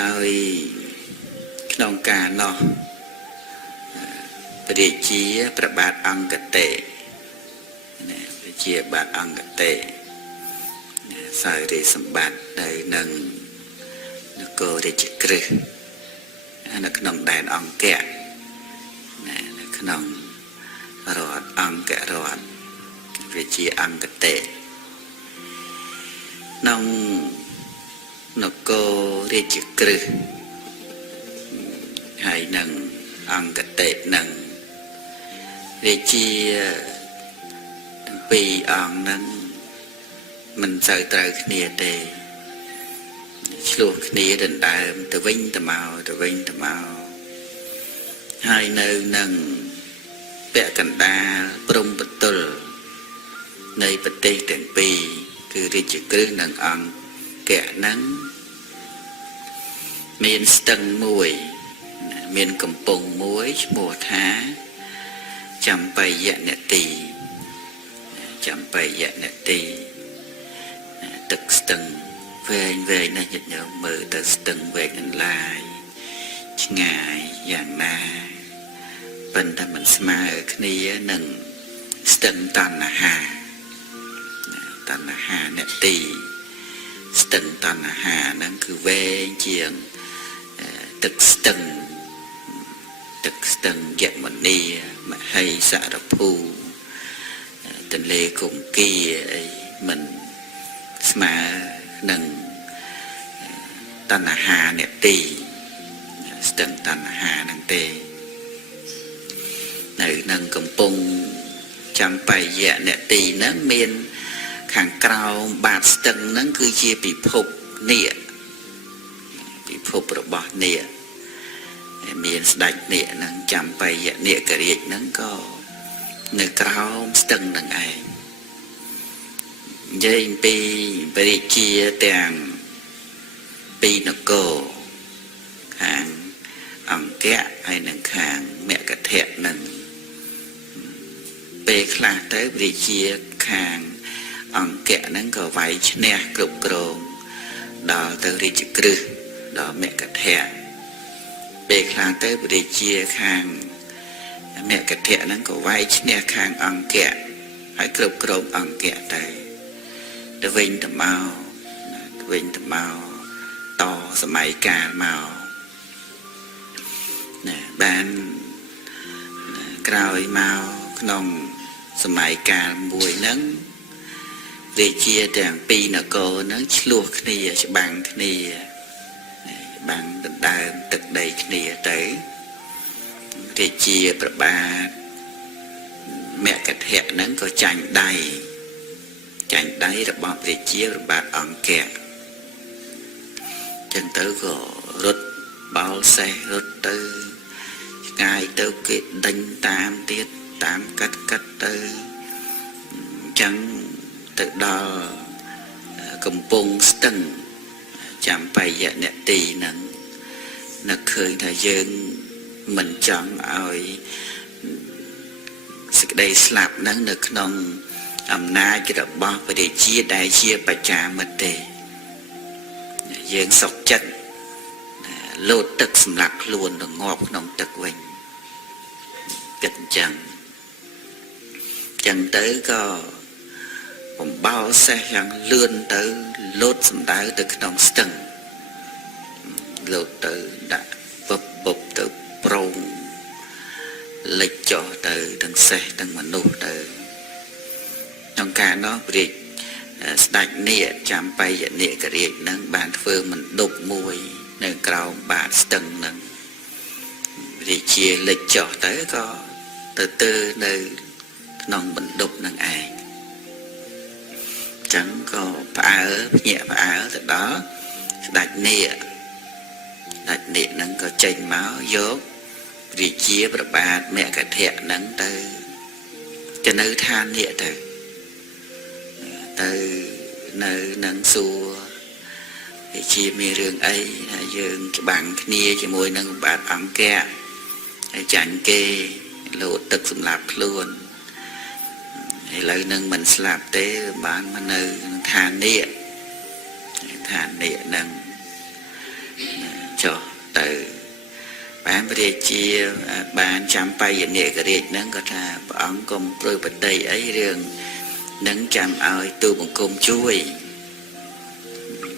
ដោយក្នុងការនោះព្រះជាព្រះបាទអង្គតេព្រះជាបាទអង្គតេសោយរាជសម្បត្តិនៅនឹងនគររាជក្រឹសនៅក្នុងដែនអង្គរនៅក្នុងរដ្ឋអង្គររដ្ឋព្រះជាអង្គតេក្នុងនគររាជក្រឹសហើយនឹងអង្គតេនឹងរាជាទាំងពីរអង្គនឹងមិនសូវត្រូវគ្នាទេឆ្លោះគ្នាដណ្ដើមទៅវិញទៅមកទៅវិញទៅមកហើយនៅនឹងពាក់កណ្ដាលព្រំបន្ទល់នៃប្រទេសទាំងពីរគឺរាជក្រឹសនិងអង្គរនឹងមានស្ទឹងមួយមានកំពង់មួយឈ្មោះថាចម្បៃយនទីចម្បៃយនទីទឹកស្ទឹងវែងវែងណាស់ញាតិញោមមើលទៅស្ទឹងវែងអន្លាយឆ្ងាយយ៉ាងណាប៉ុន្តែមិនស្មើគ្នានឹងស្ទឹងតណ្ហាតណ្ហាអ្នកទីស្ទឹងតណ្ហាហ្នឹងគឺវែងជាងទឹកស្ទឹងយមនីមហេសរភូទន្លេគង្គីអីមិនស្មើនឹងតណ្ហាអ្នកទីស្ទឹងតណ្ហាហ្នឹងទេនៅនឹងកំពង់ចម្បៃយអ្នកទីហ្នឹងមានខាងក្រោមបាតស្ទឹងហ្នឹងគឺជាពិភពនាគពិភពរបស់នាគមានស្ដេចនាគហ្នឹងចម្បៃយនាគរាជហ្នឹងក៏នៅក្រោមស្ទឹងហ្នឹងឯងនិយាយពីព្រះជាទាំងពីរនគរខាងអង្គរហើយនិងខាងមគធៈហ្នឹងពេលខ្លះទៅព្រះជាខាងអង្គរហ្នឹងក៏វាយឈ្នះគ្រប់គ្រងដល់ទៅរាជក្រឹសដល់មគធៈពេលខ្លះទៅព្រះជាខាងមគធៈហ្នឹងក៏វាយឈ្នះខាងអង្គរហើយគ្រប់គ្រងអង្គរទៅវិញទៅមកតសម័យកាលមកណាបានក្រោយមកក្នុងសម័យកាលមួយហ្នឹងរាជាទាំងពីរនគរហ្នឹងឆ្លោះគ្នាច្បាំងគ្នាច្បាំងដណ្ដើមទឹកដីគ្នាទៅរាជាព្រះបាទមគធៈហ្នឹងក៏ចាញ់ដៃរបស់រាជាព្រះបាទអង្គរចឹងទៅក៏រត់បោលសេះរត់ទៅឆ្ងាយទៅគេដេញតាមទៀតតាមកាត់ទៅចឹងទៅដល់កំពង់ស្ទឹងចម្បៃយនទីហ្នឹងនឹកឃើញថាយើងមិនចង់ឲ្យសេចក្តីស្លាប់ហ្នឹងនៅក្នុងអំណាចរបស់ព្រះជាដែលជាបច្ចាមិត្តទេយើងសុខចិត្តលោតទឹកសម្រាប់ខ្លួនទៅងាប់ក្នុងទឹកវិញគិតអញ្ចឹងទៅក៏បំបោសេះយ៉ាងលឿនទៅលោតសម្ដៅទៅក្នុងស្ទឹងលោតទៅដាក់ពុបទៅប្រងលិចចុះទៅទាំងសេះទាំងមនុស្សទៅក្នុងការនោះព្រះស្ដេចនាគចម្បៃយនាគរាជនឹងបានធ្វើមណ្ឌពមួយនៅក្រោមបាតស្ទឹងនឹងរាជាលិចចុះទៅក៏ទៅនៅក្នុងមណ្ឌពនឹងឯងចឹងក៏ផ្អើភ្ញាក់ផ្អើទៅដល់ស្ដេចនាគនឹងក៏ចេញមកយករាជាព្រះបាទមគធៈនឹងទៅនៅឋាននាគទៅនៅនឹងសួររាជាមានរឿងអីថាយើងច្បាំងគ្នាជាមួយនឹងបាទអង្គរហើយចាញ់គេលោតទឹកសម្លាប់ខ្លួនឥឡូវនឹងមិនស្លាប់ទេបានមកនៅឋាននាគនឹង cho từ bán về chia bán chăm bay nhẹ cái điện nâng có là ông công rồi bật đầy ấy riêng nâng chăm ơi tu bằng công chui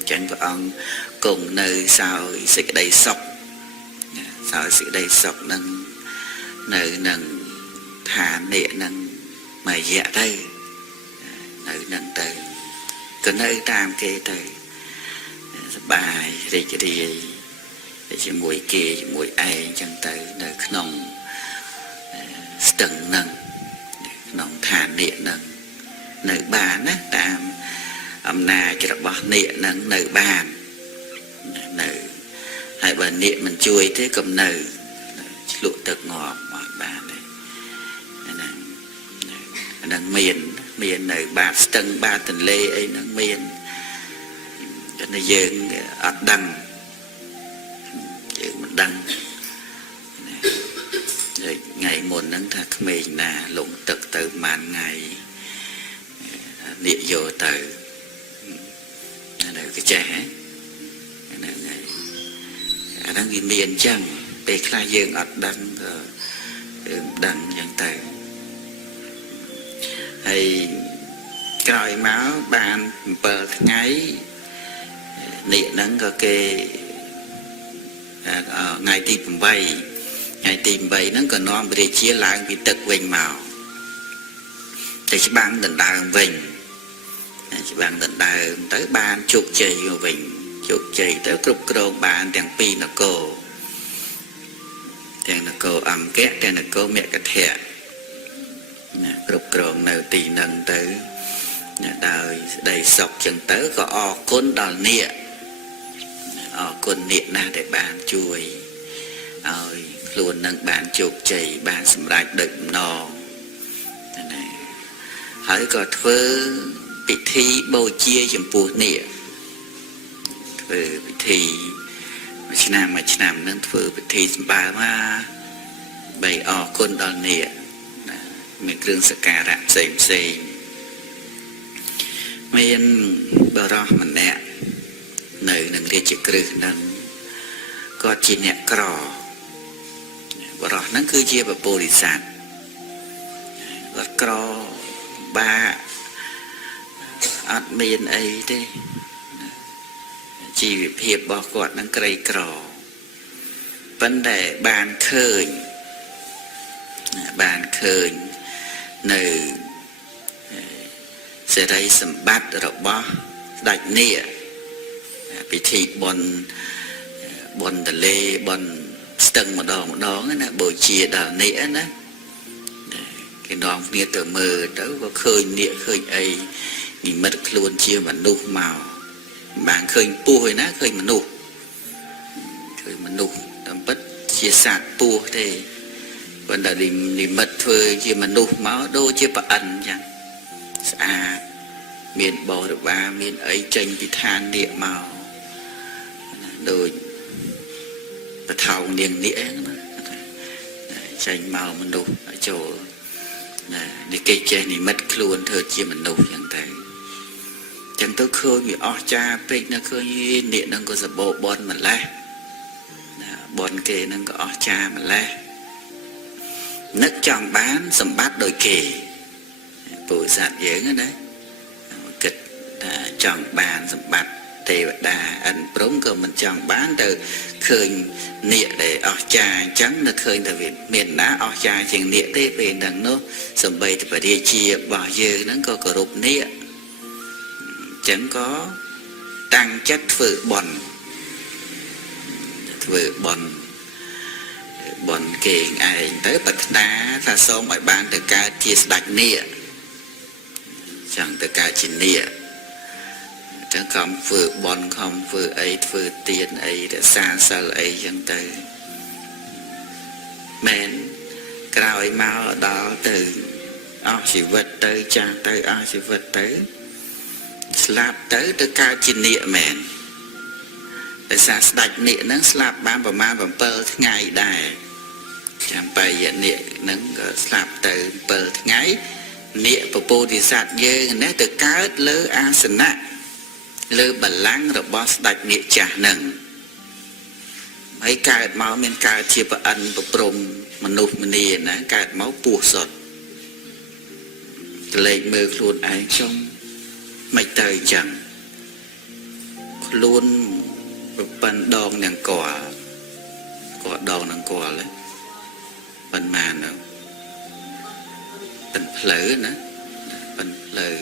chẳng có ông cùng nơi sao sự đầy sọc sao sự đầy sọc nâng nơi nâng thả nệ nâng mà dạ đây nơi nâng tới có nơi tam kê tới bài thì cái gì để chỉ mùi kia chỉ mùi ai chẳng tới nơi nông từng nâng nông thả nệ nâng nơi bàn á tam âm na cho nó bỏ nệ nâng nơi bàn nơi hai bàn nệ mình chui thế cầm nơi lụa tật ngọt mọi bàn này nâng miền miền nơi ba tầng ba tầng lê ấy nâng miền cho nên dương ở đằng dương mình đằng rồi ngày một nâng thật mình là lụng tật từ màn ngày địa vô từ là cái trẻ đang đi miền chăng để khai dương ở đằng đằng dân từ hay coi máu bàn bờ ngày nịa nắng có kê ngày tìm bay nó còn non để chia lại bị tật vinh màu thì chỉ ban đền đào vinh chỉ ban đền đào tới ban chục chì vinh chục chì tới cục cồn ban đèn pi là cô đèn là cô ẩm két đèn là cô mẹ cái thẻ cục cồn nào tì nâng tới đời đầy sọc chân tới có o côn đòn nịa côn nịa na để bàn chui luôn nâng bàn chụp chì bàn sầm rạch đựng nò hỏi có thưa bị thi bầu chia chấm bùa nịa thưa bị thi mà năm nâng thưa bị thi ba mà bày côn đòn nịa mình kêu sạc cả rạm xem miền bờ rò mình nè nơi nâng đi chỉ kêu nâng có chỉ nè cỏ bờ rò nâng cứ chia vào bồ đi sạt và cỏ ba ở miền ấy thế chỉ hiệp bỏ quạt nâng cây cỏ vấn đề bàn khơi nơi sẽ đây sầm bát rồi bỏ đại nịa bị thịt bòn đờ lê bòn tầng một đó nè bồi chia đào nịa đó cái đòn nịa từ mờ tới có khơi nịa khơi ấy mình mất luôn chia mà nụ màu bạn khơi pu hồi ná khơi mà nụ tầm bất chia sạt pu thì vẫn là đi mất thôi chia mà nụ máu đôi chia bà ẩn chẳng miền bò được ba miền ấy tranh bị than địa màu đôi và thầu niềng đĩa tranh màu mình đủ ở chỗ đi cây tre này mất luôn thôi chia mình đủ chẳng thấy chẳng tôi khơi bị o cha pek nó khơi điện nó có giờ bộ bon mà la bon kề nó có o cha mà la nấc chọn bán sầm bát đôi kề bùi sạt dưỡng đấy kịch chọn bàn sầm bát thì đà anh prống cơ mình chọn bán từ khơi nịa để o cha trắng nó khơi từ việc miền đá o cha chừng nịa thế về đằng nó sầm bầy thì phải đi chia bỏ dư nó có cờ rụp nịa chẳng có tăng chất phự bòn kề ai tới bật đá ta so mọi bạn từ ca chia đạch nịa chẳng từ ca chỉ nịa chẳng không phự bòn không phự ấy phự tiền ấy để xa xa ấy chẳng tới men cao ấy mau ở đó từ chỉ vật tới cha tới chỉ vật tới slap tới từ cao chỉ nịa men để xa đạch nịa nó slap bán vào ma vào pơ ngày đài chẳng bay nhận nịa nâng slap từ pơ ngày nịa vào bồ thì sạt dơ nè từ cao lơ asana lơ bà láng rồi boss đạch nịa trả nâng ហើយកើតមកមានកើតជាប្រអិនប្រព្រំមនុស្សម្នាណាកើតមកពោះសុទ្ធលេខមើលខ្លួនឯងខ្ញុំមិនទៅអញ្ចឹងខ្លួនប្រប៉ិនដងនឹងគាត់ដងនឹងគាត់ហ្នឹងប៉ុន្មានទៅប៉ិនផ្លូវណាប៉ិនផ្លូវ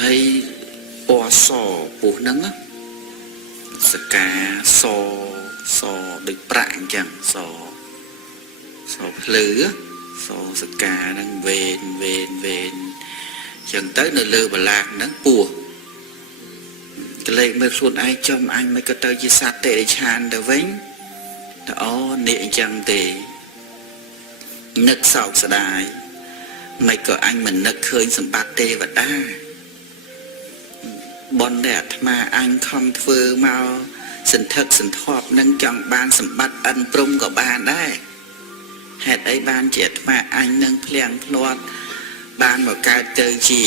ហើយពណ៌សពោះហ្នឹងណាសកាសដូចប្រាក់អញ្ចឹងសភ្លឺសសកាហ្នឹងវេនអញ្ចឹងទៅនៅលើបលាកហ្នឹងពោះតលេខមើលខ្លួនឯងចំអញមិនក៏ទៅជាសត្វតិរិឆានទៅវិញតើនេះអញ្ចឹងទេនឹកសោកស្ដាយមិនក៏អញមិននឹកឃើញសម្បត្តិទេវតាបនដែលអាត្មាអញខំធ្វើមកសន្ធឹកសន្ធាប់នឹងចង់បានសម្បត្តិអិនព្រំក៏បានដែរហេតុអីបានជាអាត្មាអញនឹងភ្លៀងភ្លាត់បានមកកើតទៅជា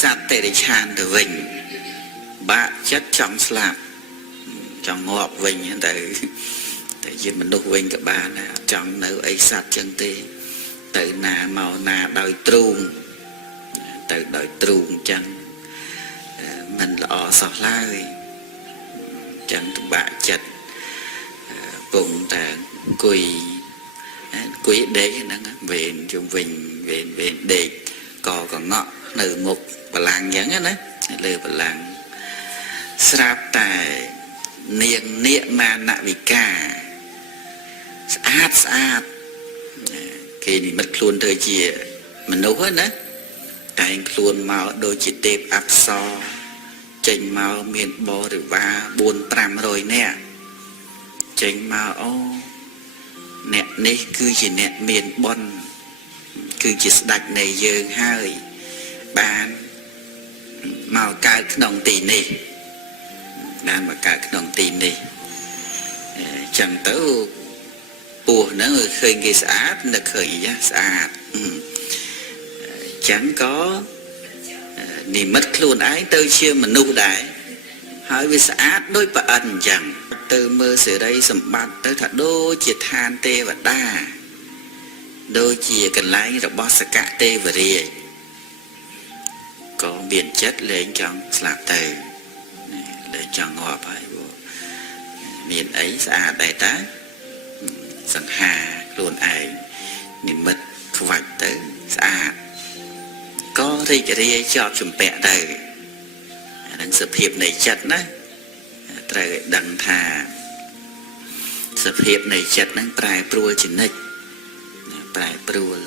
សត្វតិរិឆានទៅវិញបាក់ចិត្តចង់ស្លាប់ចង់ងាប់វិញទៅតែជាមនុស្សវិញក៏បានដែរចង់នៅអីសត្វចឹងទេទៅណាមកណាដោយទ្រូងទៅដោយទ្រូងចឹងមិនល្អសោះឡើយចឹងពិបាកចិត្តពងតែអង្គុយដេកហ្នឹងវេនជុំវិញវេនដេកកកងក់នៅមុខបលាំងអញ្ចឹងណាលើបលាំងស្រាប់តែនាងនាគមានវិកាស្អាតគេនិមិត្តខ្លួនទៅជាមនុស្សណាតែងខ្លួនមកដូចជាទេពអប្សរចេញមកមានបរិវារ 400-500 នាក់ចេញមកអ្នកនេះគឺជាអ្នកមានបុណ្យគឺជាស្ដេចនៃយើងហើយបានមកកើតក្នុងទីនេះចឹងទៅពស់ហ្នឹងឃើញគេស្អាតនឹកឃើញស្អាតចឹងក៏និមិត្តខ្លួនឯងទៅជាមនុស្សដែរហើយវាស្អាតដូចប្រអិនអញ្ចឹងទៅមើលសេរីសម្បត្តិទៅថាដូចជាឋានទេវតាដូចជាកន្លែងរបស់សកទេវរាជក៏មានចិត្តលែងចង់ស្លាប់ទៅលែងចង់ងាប់ហើយមានអីស្អាតដែរតាសង្ហាខ្លួនឯងនិមិត្តខ្វាច់ទៅស្អាតក៏រីករាយជាប់ជំពាក់ទៅអានឹងសភាពនៃចិត្តណាត្រូវឲ្យដឹងថាសភាពនៃចិត្តហ្នឹងប្រែប្រួលជានិច្ចប្រែប្រួល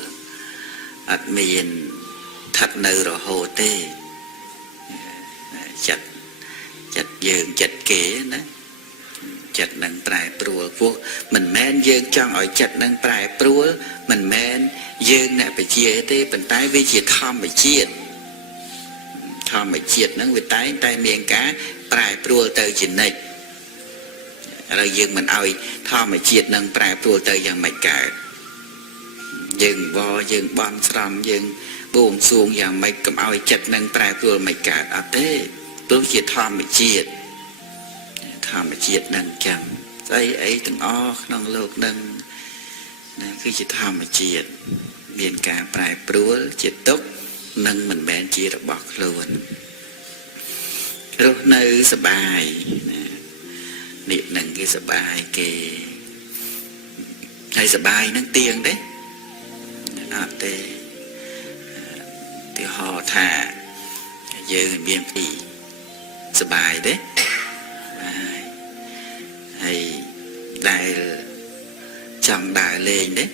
អត់មានស្ថិតនៅរហូតទេចិត្តយើងចិត្តគេណាចិត្តនឹងប្រែប្រួលព្រោះមិនមែនយើងចង់ឲ្យចិត្តនឹងប្រែប្រួលមិនមែនយើងអ្នកបជាទេប៉ុន្តែវាជាធម្មជាតិហ្នឹងវាតែមានការប្រែប្រួលទៅជានិច្ចហើយយើងមិនឲ្យធម្មជាតិនឹងប្រែប្រួលទៅយ៉ាងម៉េចកើតយើងយើងបន់ស្រន់យើងបួងសួងយ៉ាងម៉េចកុំឲ្យចិត្តនឹងប្រែប្រួលមិនកើតអត់ទេព្រោះជាធម្មជាតិនឹងចឹងស្អីទាំងអស់ក្នុងโลกនឹងណាគឺជាធម្មជាតិមានការប្រែប្រួលជាទុក្ខនិងមិនមែនជារបស់ខ្លួនរស់នៅសប្បាយនេះនឹងគេសប្បាយគេហើយសប្បាយនឹងទៀងទេអត់ទេទីហោថាយើងមានពីសប្បាយទេហើយដែលចង់ដើរលេងទេ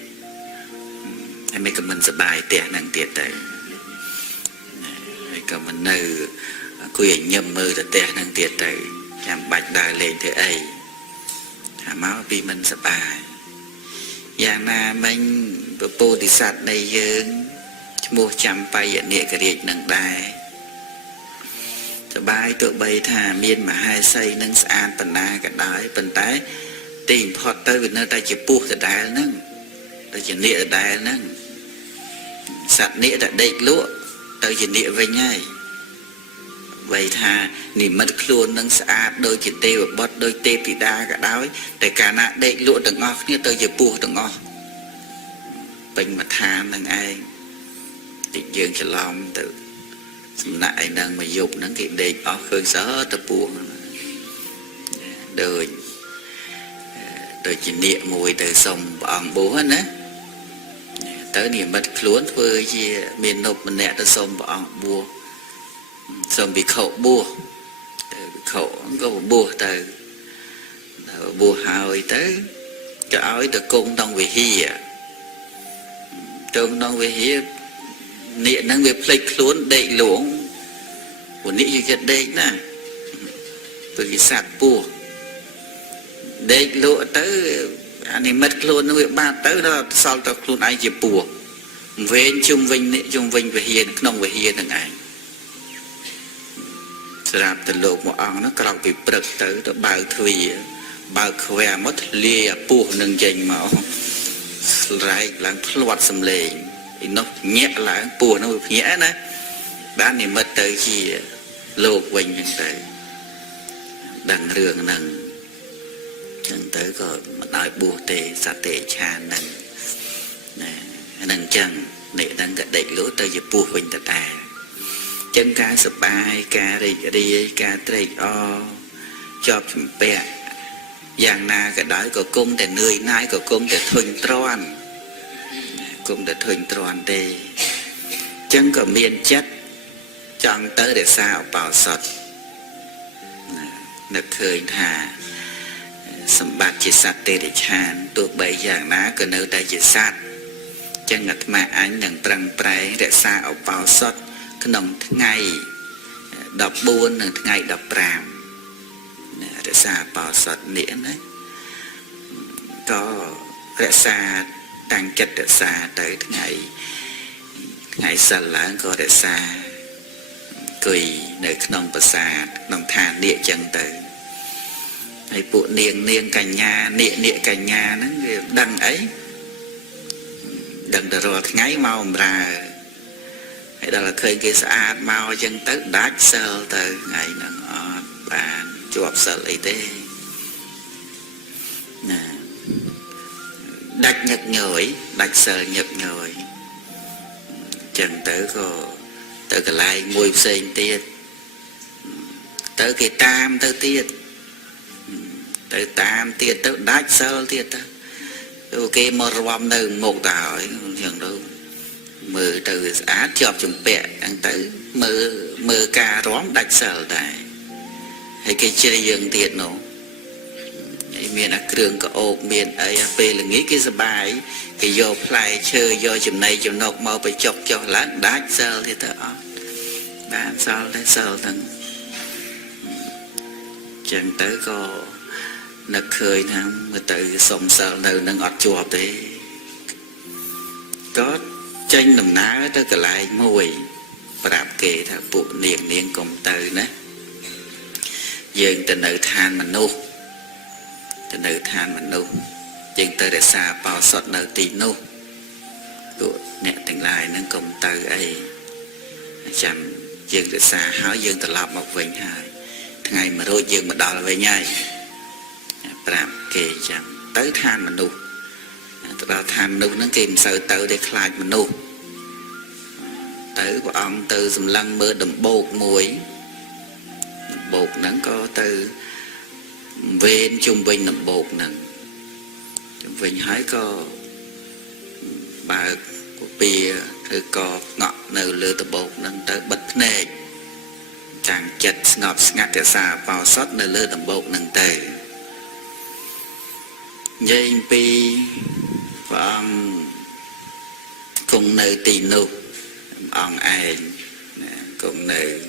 ហើយមិនក៏មិនសប្បាយផ្ទះនឹងទៀតទៅហើយក៏មិននៅគួយឲ្យញឹមមើលទៅផ្ទះនឹងទៀតទៅចាំបាច់ដើរលេងធ្វើអីថាមកពីមិនសប្បាយយ៉ាងណាមិញពពោធិសត្វនៃយើងឈ្មោះចាំបាយនិករាជនឹងដែរសប្បាយទោះបីថាមានមហេសីនឹងស្អាតបណ្ណាក៏ដោយប៉ុន្តែទីបំផុតទៅវានៅតែជាពស់ដដែលហ្នឹងទៅជានាគដដែលហ្នឹងសត្វនាគតែដេកលក់ទៅជានាគវិញហើយប vậy thà nỉ mất luôn nâng xa đôi chỉ tê và bớt đôi tê bị đa cả đói để cả nạ đệ lụa đừng ngọt như tôi giờ bùa đừng ngọt bình mà thà nâng ai thì dương cho lòng từ lại nâng mà dục nâng kịp đệ ở khơi sở tập bùa đời đời chỉ niệm mùi từ sông bằng bố hết á tới niệm mất luôn với gì miền nộp mình nè tới sông bằng bùa sông bị khẩu bùa khẩu có một bùa từ bùa hào tới cái áo được cung đông về hi trong đông về hi niệm năng về plei luôn đầy luống của niệm như vậy đây nè từ cái sạt bùa để lụa tới anh ấy mất luôn nó bị ba tới đó sau đó luôn ai chỉ bùa về chung vinh về hiền không về hiền thằng anh sạp từ lụa một ông nó còn bị bật tới đó bao thùy bao khỏe mất lia bùa nâng dành màu lại làm loạt xâm lệ nó nhẹ lại bùa nó bị nhẹ nè bán này mất tới gì lụa vinh như thế đằng rường nâng chẳng tới rồi mà nói bùa tê sát tê cha nâng chân để đang gật đẩy lỗ tới giờ bùa mình ta chân ca sập bài ca đi ca tây o cho chúng bè giang na cái đói của cung để nơi nai của cung để thuần tròn đây chân của miền chất chọn tới để sao bảo sọt nó khơi thà sầm bát chỉ sát tê để chán tụ bảy dạng ná cơ nơi đây chỉ sát chân ngặt mà anh nâng trăng prai để xa ở bao sót cái nồng ngày đọc buôn nâng ngày đọc ram để xa bao sót niệm đấy có để xa tăng chất để xa tới ngày sân là có để xa cười nơi nông bờ xa nông than địa chân tới hay bộ niềng cả nhà niệm cả nhà nó đằng ấy đằng rồi ngay mau ra hay đó là khơi kia xa mau chân tới đát sơ từ ngày nó bàn chụp sơ lấy thế đạch nhật nhồi đạch sơ nhật nhồi chân tới có tới cái lai mùi xanh tiết tới cái tam tới tiết tới tam tiết tới đách sơ tiết ok một vòng từ một tàu chẳng đâu mơ từ á chọp chùm bẹ đang tới mơ ca róm đách sơ tại hay cái chơi dương tiết nó miền ác trường có ộp miền ấy về là nghĩ cái bài cái do play chơi do chùm này chùm nọc mau phải chọc cho lá đách sơ thì tớ đàn sao đấy sơ thằng chẳng tới có nó khơi nam mà tự sống sợ nơi nó ngọt chùa thế có tranh nằm ná tới cái lại mùi và đạp kê thằng bộ niềng cùng từ nữa dường tình nữ than mà nô tình nữ than mà nô dường tới để xa bao sọt nữ tì nô của nẹ tình lại nó cùng từ ấy chẳng dường để xa háo dường từ lọc một vinh hai ngày mà rồi dường mà đo là về nhai làm kề chẳng tới than mà nụ ra than nụ nó kìm sợ tới để khai mà nụ tới của ông từ dùm lăng mơ đầm bột muối bột nắng có từ về trung bình đầm bột nắng trung bình hãy có bà của bia thư có ngọt nâu lừa từ bột nắng tới bật nề chẳng chật ngọt ngặt để xa vào sót nơi lừa đầm bột nắng tới dây pi và cùng nơi tì nụ ông ai cùng nơi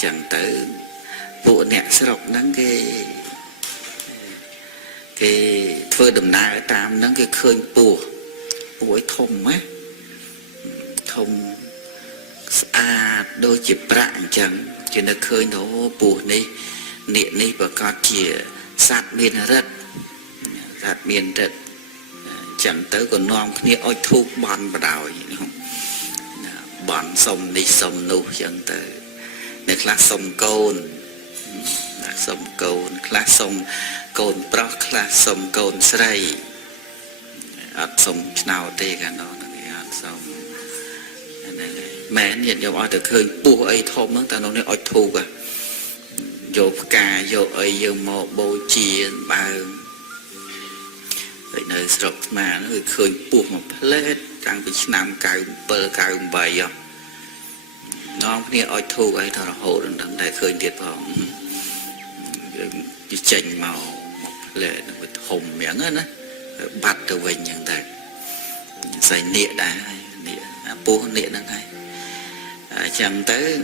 chẳng tới bộ nẹ sẽ đọc nắng cái thơ đầm nai ở tam nắng cái khơi bùa bùi thông á thông đôi chỉ bạn chẳng chỉ là khơi nó bùa này niệm này và có chỉ sát miền rất sát miền rất chẳng tới còn non kia ôi thu bon vào đào bọn sông đi sông nụ chẳng tới ในคลาสสมโกนสมโกนคลาสสมโกนปลอกคลาสสมโกนใส่อัดสมชนาวเตกันเนาะนี่อัดสมแม่เนี่ยเดี๋ยวเอาแต่เคยปูไอ้ทอมตั้งแต่ตรงนี้อ้อยถูกอ่ะโยกาโยไอ้โยโมโบจีนบางไปในสระมาเนาะเคยปูมาเพลดตั้งเป็นชนามกายเปิลกายใบอ่ะน้องนี่อ้อยถูกไอ้ทรโหดตั้งแต่เคยเดียดพองเจนเมาเลยมันห่มอย่างนั้นนะบัดตัวเองอย่างไรใส่เนียได้เนียปูเนียนั่นไงchẳng tới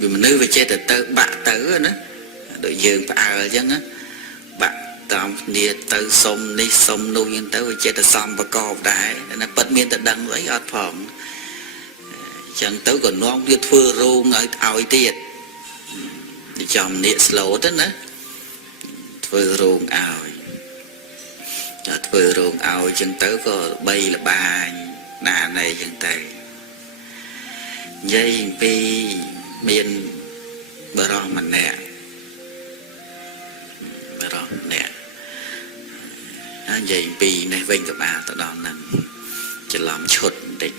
vì mình nữ về chơi từ bạc tử nữa đội dương phải chứ á bạc tạm nia từ sông đi sông nuôi nhưng tới về chơi từ sông và cọp đại là bất miên từ đằng lấy ở phòng chẳng tới còn non đi thưa ruộng ở ao tiệt để chồng nia slow đó nữa thưa ruộng ao thưa ruộng ao chẳng tới có bay là ba nà này chẳng tới dây pi miền bờ rò mình nè bờ rò nè dây pi này vinh các bà tao đón nè chỉ làm chốt định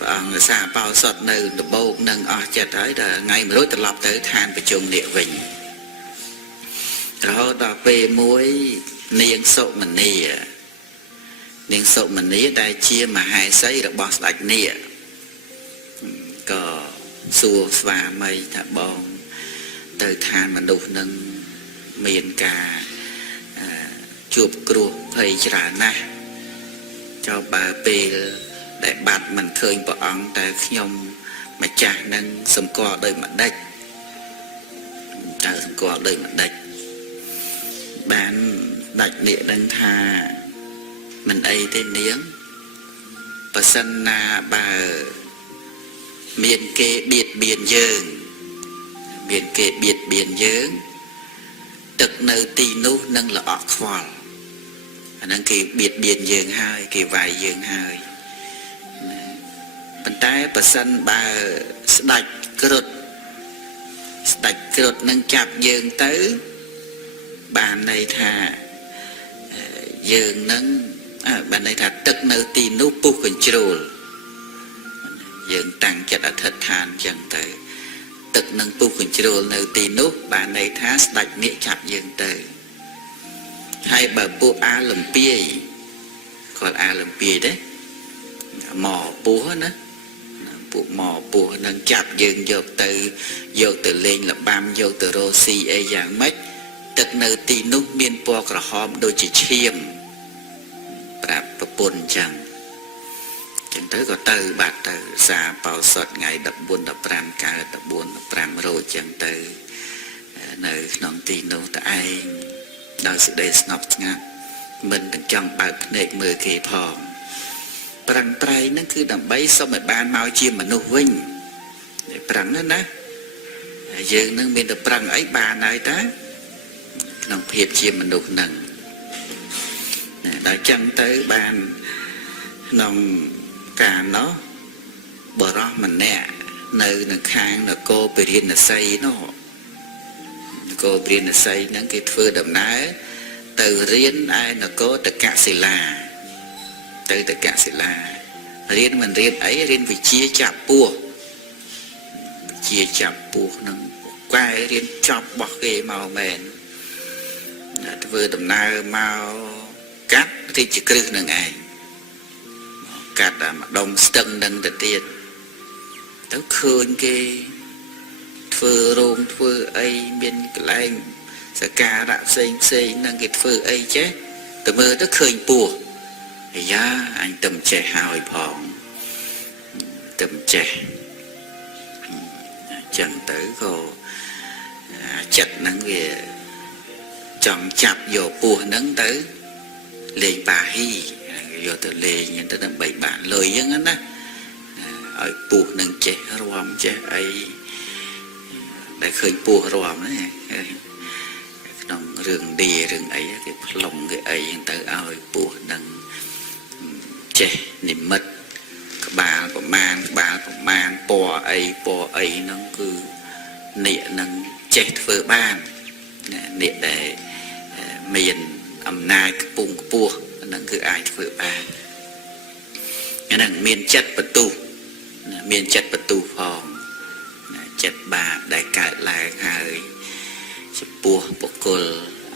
ông xa bao sọt nơi được bầu nâng chặt tới là ngày mới từ lọc tới than về trường địa vinh rồi ta về muối niềng sộ mình nè nên sâu mình ní đây chia mà hai xây được boss lạch nè có xua và mây thả bông từ than mà đủ nâng miền cả chụp cua thầy trả na cho bà bê để bạt mình khơi bỏ ong ta nhông mà trả nâng sầm cò đời mặt đạch sầm cò đời mặt đạch bán đạch địa đăng tha mình ấy tên niếng và sân na bà miền kê biệt biển dương miền kê biệt biển dương tực nơi tì nú nâng là ọt khoal nâng kỳ biệt biển dương hai kỳ vài dương hai bên tay và sân bà đạch cột nâng chạp dương tới bà này thà dương nâng bạn này là tức nơi tin nút bu control dương tăng chất ở thật than chẳng tới tức nâng bu control nơi tin nút bạn này thá đạch nghĩa chạp dương tới hay bà bu a làm pia còn a làm pia đấy mò búa nữa mò búa nâng chạp dương vô từ lên là bam vô từ rosi e dạng mấy tức nơi tin nút miên po cả hòm đôi chỉ chiêmประปนจังจังเตอก็เตอบาดเตอซาเป่าสดไงดับบุญดับปรามกาดับบุญดับปรามโรจังเตอในน้องตีโนตไอดาวสุดเดสนอบงานมันถึงจังเปิดเนกมือเกพองปรังไตรนั่นคือดับใบสมัยบ้านเมาเชียมมนุษย์วิ่งปรังนั่นนะยืนนั่งมีแต่ปรังไอ้บานไอ้ตาน้องเพียบเชียมมนุษย์นั่งđã chân tới bàn nòng cả nó bờ đó mình nè nơi là khang là cô bị riêng là xây nó cô riêng là xây những cái thưa đầm ná từ riêng ai là cô tất cả xì là từ tất cả xì là riêng mình riêng ấy riêng vì chia chạp bùa nâng qua riêng chọc bọc cái màu mền vừa đầm ná màu cắt thì chỉ cứ nâng ai cắt mà đông sân nâng đầu tiên tớ khơi cái phơi rong phơi ấy bên cái lạnh sẽ cả đã xây nâng cái phơi ấy chứ từ mưa tớ khơi bùa thì giá anh tầm trẻ hào phỏng tầm trẻ chẳng tới cô chặt nâng về chọn chạp vô bùa nâng tới lên bà hi vô từ lên nhưng tới bảy bạn lời dân á ở buộc nâng trẻ ròm trẻ ấy để khơi buộc ròm đấy trong rừng đìa rừng ấy cái lòng cái ấy tới ao buộc nâng trẻ niệm mật ក្បាលប្រមាណពណ៌អីហ្នឹងគឺអ្នកនឹងចេះធ្វើបានអ្នកដែលមានអំណាចខ្ពង់ខ្ពស់ហ្នឹងគឺអាចធ្វើបានហ្នឹងមានចិត្តបន្ទុះផងចិត្តបាបដែលកើតឡើងហើយចំពោះបុគ្គល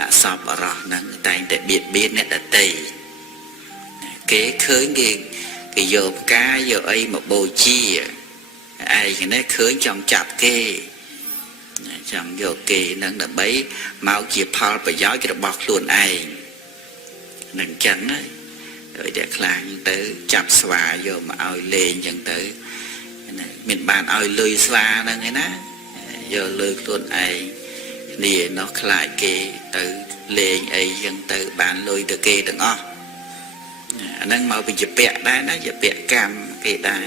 អសប្បុរសហ្នឹងតែងតែបៀតបៀនអ្នកដទៃគេឃើញគេយកផ្កាយកអីមកបូជាឯងនេះឃើញចង់ចាប់គេចង់យកគេនឹងដើម្បីមកជាផលប្រយោជន៍របស់ខ្លួនឯងនឹងចឹងហើយដោយតែខ្លាំងទៅចាប់ស្វាយកមកឲ្យលេងចឹងទៅមានបានឲ្យលុយស្វាហ្នឹងឯណាយកលុយខ្លួនឯងគ្នានោះខ្លាចគេទៅលេងអីចឹងទៅបានលុយទៅគេទាំងអស់អាហ្នឹងមកពីជាពាក់ដែរណាជាពាក់កម្មគេដែរ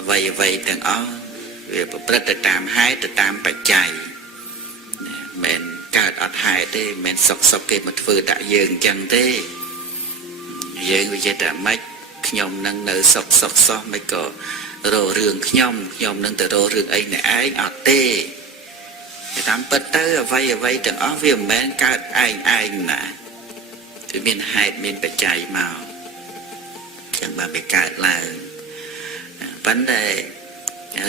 អ្វីទាំងអស់វាប្រព្រឹត្តទៅតាមហេតុទៅតាមបច្ច័យមិនកើតអត់ហេតុទេមិនសុកគេមកធ្វើដាក់យើងអញ្ចឹងទេយើងវាចេះតែម៉េចខ្ញុំនឹងនៅសុកសោះមិនក៏រករឿងខ្ញុំនឹងទៅរករឿងអីអ្នកឯងអត់ទេតាមពិតទៅអ្វីទាំងអស់វាមិនមែនកើតឯងណាគឺមានហេតុមានបច្ច័យមកចឹងបានវាកើតឡើងប៉ុន្តែ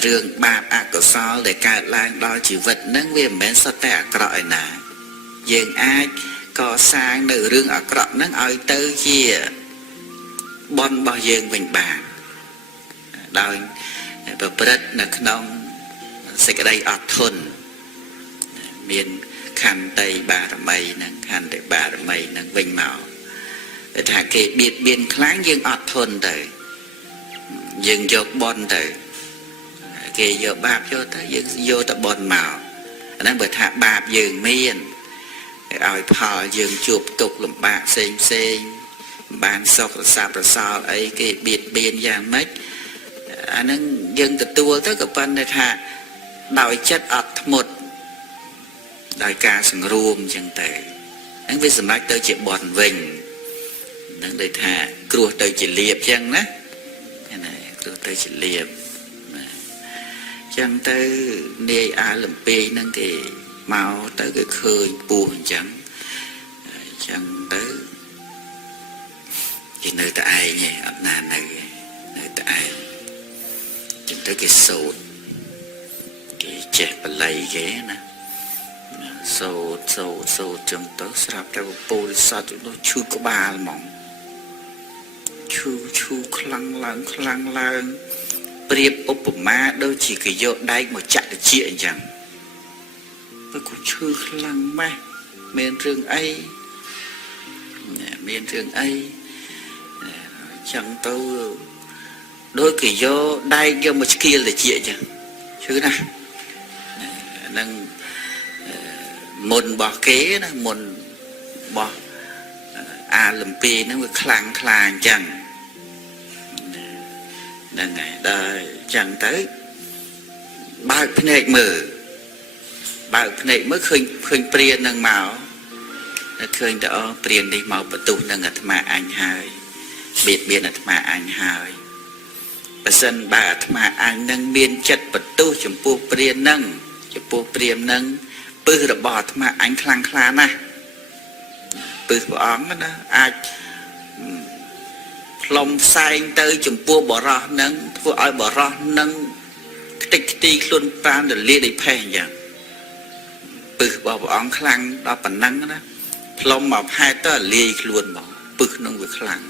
រឿងបាបអកុសលដែលកើតឡើងដល់ជីវិតហ្នឹងវាមិនមែនសុទ្ធតែអាក្រក់ឯណាយើងអាចកសាងនៅរឿងអាក្រក់ហ្នឹងឲ្យទៅជាបុណ្យរបស់យើងវិញបានដោយប្រព្រឹត្តនៅក្នុងសេចក្តីអត់ធន់មានខន្តីបារមីនឹងវិញមកថាគេបៀតបៀនខ្លាំងយើងអត់ធន់ទៅយើងយកបុណ្យទៅគេយកបាបយកទៅយើងយកទៅបុណ្យមកអាហ្នឹងបើថាបាបយើងមានឲ្យផលយើងជួបទុក្ខលំបាកផ្សេងបានសុខរសាប្រសោតអីគេបៀតបៀនយ៉ាងម៉េចអាហ្នឹងយើងទទួលទៅក៏ប៉ុន្តែថាដោយចិត្តអត់ធ្មត់ដោយការសង្រួមអញ្ចឹងទៅហ្នឹងវាសម្រេចទៅជាបុណ្យវិញហ្នឹងដូចថាគ្រោះទៅជាលៀបអញ្ចឹងណាគ្រោះទៅជាលៀបចឹងទៅនាយអាលំពេងហ្នឹងគេមកទៅគេឃើញពស់អញ្ចឹងទៅគេនៅតែឯងឯងអត់ណានៅតែឯងចឹងទៅគេសូត្រគេចេះបល័យគេណាសូត្រចឹងទៅស្រាប់តែពោធិសត្វនោះឈឺក្បាលហ្មងឈឺខ្លាំងឡើងប្រៀបឧបមាដូចជាគេយកដែកមកចាក់ត្រចៀកអញ្ចឹងទៅក៏ឈឺខ្លាំងម៉េះមានរឿងអីចឹងទៅដូចគេយកដែកយកមកស្គៀលត្រចៀកអញ្ចឹងឈឺណាស់ហ្នឹងមុនរបស់គេណាមុនរបស់អាលំពីហ្នឹងវាខ្លាំងអញ្ចឹងហ្នឹងហើយដល់ចឹងទៅបើកភ្នែកមើលឃើញព្រាននឹងមកឃើញទៅព្រាននេះមកបន្ទុះនឹងអាត្មាអញហើយបៀតបៀនអាត្មាអញហើយបើសិនបើអាត្មាអញនឹងមានចិត្តបន្ទុះចំពោះព្រាននឹងពឹសរបស់អាត្មាអញខ្លាំងក្លាណាស់ពឹសព្រះអង្គណាអាចផ្លុំផ្សែងទៅចំពោះបរោះនឹងធ្វើឲ្យបរោះនឹងខ្ទេចខ្ទីខ្លួនប្រានរលាដោយផេះអញ្ចឹងពឹសរបស់ព្រះអង្គខ្លាំងដល់ប៉ុណ្ណឹងណាផ្លុំមកផែទៅលាយខ្លួនមកពឹសនឹងវាខ្លាំង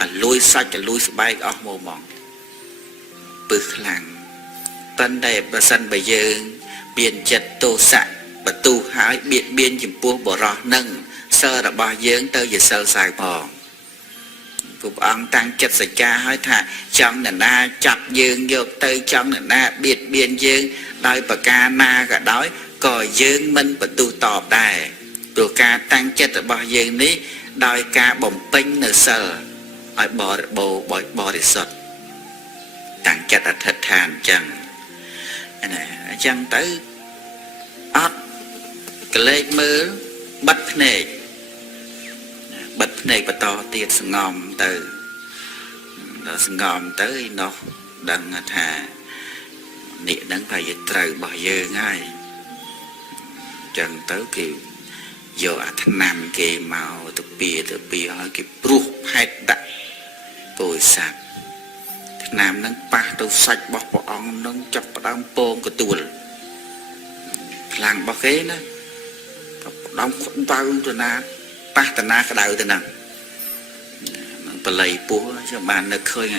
អាលួយសាច់អាលួយស្បែកអស់មកហ្មងពឹសខ្លាំងប៉ុន្តែបើសិនបើយើងមានចិត្តទោសៈបន្ទុះហើយបៀតបៀនចំពោះបរោះនឹងសិលរបស់យើងទៅជាសិលសៅផងព្រះអង្គតាំងចិត្តសច្ចាឲ្យថាចង់នរណាចាប់យើងយកទៅចង់នរណាបៀតបៀនយើងដោយប្រការណាក៏ដោយក៏យើងមិនបន្ទុះតបដែរព្រោះការតាំងចិត្តរបស់យើងនេះដោយការបំពេញនៅសិលឲ្យបរិសុទ្ធតាំងចិត្តអធិដ្ឋានអញ្ចឹងទៅអត់កលេចមើលបិទភ្នែកបន្តទៀតសងំទៅ ngòm tới nó đằng thà nịa đắng phải trời bỏ dơ ngay chẳng tới kiểu giờ thằng nam kì màu từ bìa hỏi cái bруh hết đã tôi sạch thằng nam nâng ba đâu sạch bọc bỏ ong nâng chọc vào đám bông của tuần làng bọc kế đó đóng khuẩn bao từ na ba từ na cái đầu từ nào bà lấy búa cho bạn nó khơi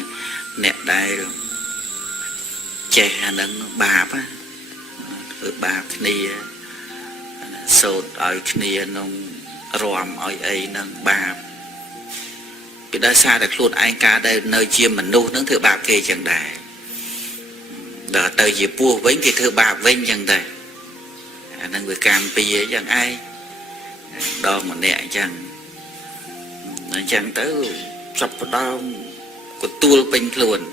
nẹt đai rồi chè nâng bạp á bạp kia sốt ở kia nông ròm ở ấy nâng bạp vì đã xa được luôn anh ca đây nơi chiêm mình nu nâng thử bạp kia chẳng đài đợt tới dịp bua với cái thử bạp với chẳng đài nâng người cam bìa chẳng ai đo mà nẹ chẳng tới sắp vào đó của tuôn bình luôn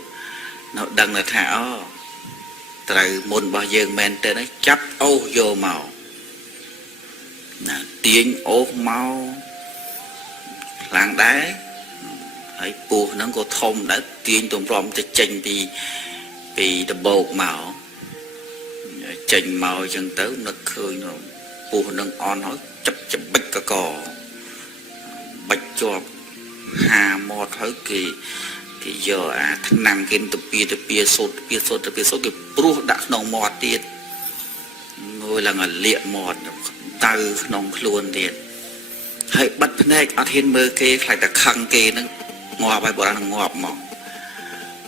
nó đằng là thảo từ môn bao giờ men tới nó chấp ô vô màu tiếng ô mau làng đá ấy bùa nó có thông đã tiếng tôm ròm cho chanh vì đập bột màu chanh màu chân tới nó khơi nó bùa nó on nó chập bách cả cò bách cho hà mọt hơi kỳ thì giờ thằng nam kia tập bia sốt cái bruh đã nòng mọt tiệt ngồi là ngẩn liệm mọt từ nòng luôn tiệt hãy bắt này ở thiên mơ kia phải là khăng kia nó ngọt bài bỏ ra ngọt mỏng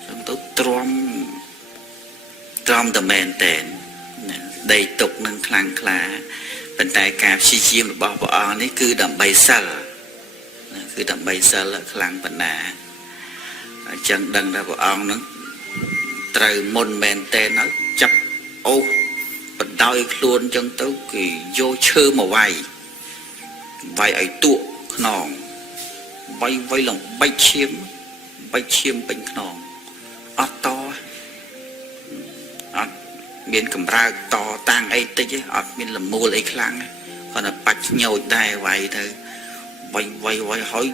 chúng tôi trom tầm mền tèn đầy tục nâng khlang khla bên tai cạp xì chim bỏ bỏ này cứ đầm bay sờ cứ đầm bay sờ là khlang bên nà chẳng đằng ra bỏ ong nó trời môn mền tèn nó chập ô bên đôi luôn chân tới kỳ vô chơ mà vay ấy tụ nòng vay lòng bay chiêm bên nòng ớt to ớt miền cầm ra to tang ấy tới chứ ớt miền là mua lấy khlang còn là bạch nhồi đai vay thôi vay hỏi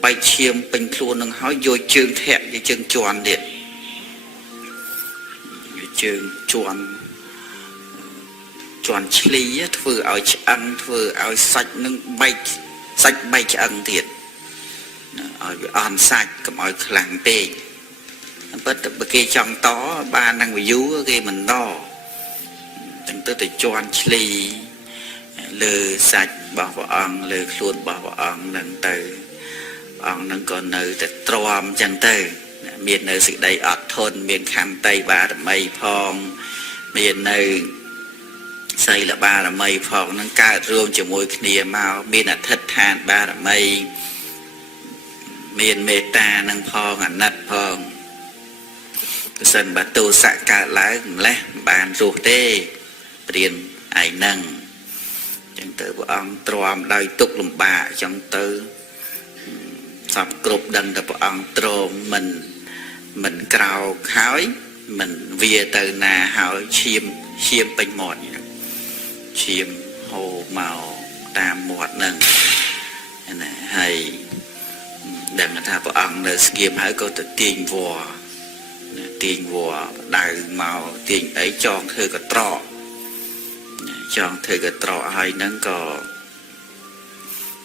bay chiêm bên luôn nó hỏi vô trường thẹn cái trường tròn điện trường tròn chili vừa ở ăn vừa ở sạch nâng bay cho ăn thiệt ở ăn sạch cầm ở làng tê bất kia trong tó ba năng bị dú kia mình đo từng tới từ tròn chili lừa sạch bảo vào ăn lừa luôn bảo vào ăn nâng từ ăn nâng còn nơi từ tròn chẳng từ miền nơi sự đầy ọt thôn miền khăn tây ba là mây phong miền nơi xây là ba là mây phong nâng cao rương cho môi kia mau miền là thất than ba là mây miền mê ta nâng phong là nát phong sân bà tu sạ cả lái lẽ bàn ruột tê tiền ai nâng chẳng tới bộ ông tròn đầy tục lùm bà chẳng tới sắp cục đằng bộ ông tròn mình cào khói mình vía từ nà hỏi chiêm bánh mọt chiêm hồ màu tam mọt nâng hay đằng là thà bộ ông nơi kiếm hỏi có từ tiền vua đại màu tiền ấy chọn thơ cái trọ hay nâng có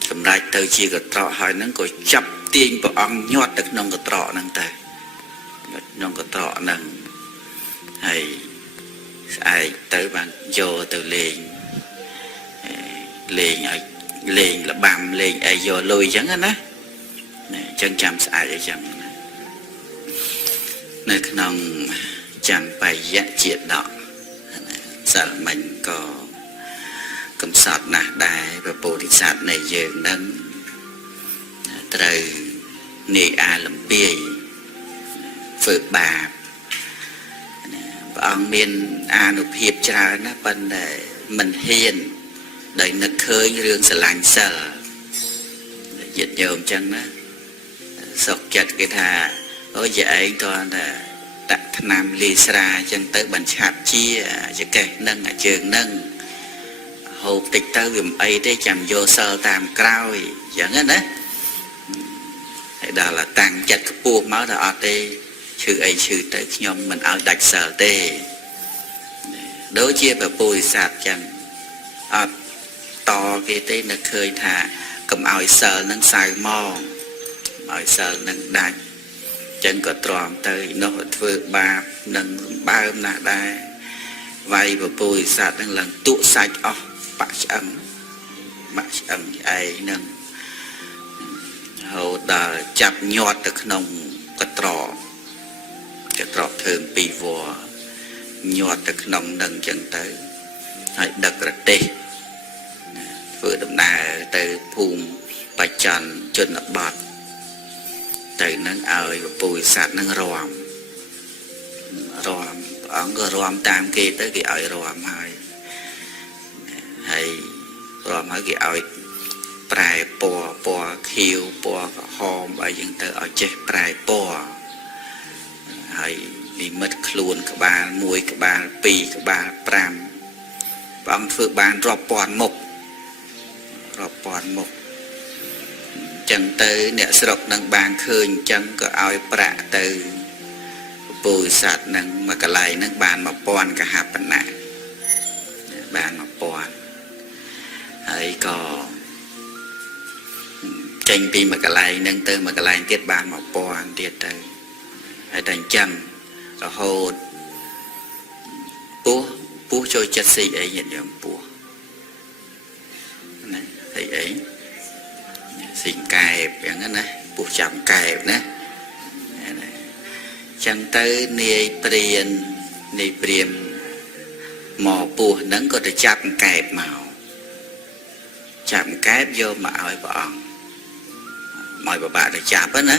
cầm lại từ chi cái trọ hay nâng có chập tiền bộ ông nhọt được nông cái trọ nâng ta nông cái trọ nâng hay ai tới bạn vô từ liền là bàm liền ai vô lùi chẳng á chân chăm sai chẳng nơi nông chẳng phải dạ triệt đó sợ mình có cầm sọt nạ đài và bồ thị sát này dường nâng từ nề làm bia phượt bà và ông miền nụ hiệp trả nó bên mình hiền đầy nực khơi rương sẽ lành sợ dịch nhộm chân đó sọc chặt cái thà ở dạy toàn là đặt nam lì xa chân tới bằng chạp chia cho kẻ nâng ở trường nâng hộp tịch tới vì ấy để chẳng vô sơ tam cao chẳng hết đấy ដល់làតាំងចិត្តខ្ពស់មកដល់អត់ទេឈឺអីឈឺទៅខ្ញុំមិនឲ្យដាច់សិលទេដូចជាពពុទ្ធសាសចឹងអត់តគេទេនឹកឃើញថាកុំឲ្យសិលនឹងសៅមកឲ្យសិលនឹងដាច់ចឹងក៏ទ្រាំទៅនោះធ្វើបាបនឹងសម្បើមណាស់ដែរវាយពពុទ្ធសាសនឹងឡើងទក់សាច់អស់បាក់ឆ្អឹងឯនឹងហូតដល់ចាប់ញាត់ទៅក្នុងកត្រធ្វើពីវ័រញាត់ទៅក្នុងនឹងចឹងទៅហើយដឹករទេសធ្វើដំណើរទៅភូមិបច្ច័នជនបទទៅនឹងឲ្យពពុទ្ធសាសនឹងរំព្រះអង្គក៏រំតាមគេទៅគេឲ្យរំហើយរំហើយគេឲ្យប្រែពណ៌ខៀវពណ៌ក្រហមអីចឹងទៅឲ្យចេះប្រែពណ៌ហើយនិមិត្តខ្លួនក្បាល1ក្បាល2ក្បាល5ព្រះអង្គធ្វើបានរាប់ពាន់មុខចឹងទៅអ្នកស្រុកនឹងបានឃើញចឹងក៏ឲ្យប្រាក់ទៅពុទ្ធសាសនឹងមួយកន្លែងនឹងបាន1000កហបណៈបាន1000ហើយក៏ចេញពីមួយកន្លែងនឹងទៅមួយកន្លែងទៀតបាន1000ទៀតទៅហើយតែអញ្ចឹងរហូតពោះចូលចិត្តស៊ីអីញាតិញោមពោះណាអីស៊ីកែបយ៉ាងហ្នឹងណាពោះចាំកែបណាចឹងទៅនាយព្រានមកពោះហ្នឹងក៏ទៅចាប់កែបមកយកមកឲ្យព្រះអង្គមកបបាក់ទៅចាប់ណា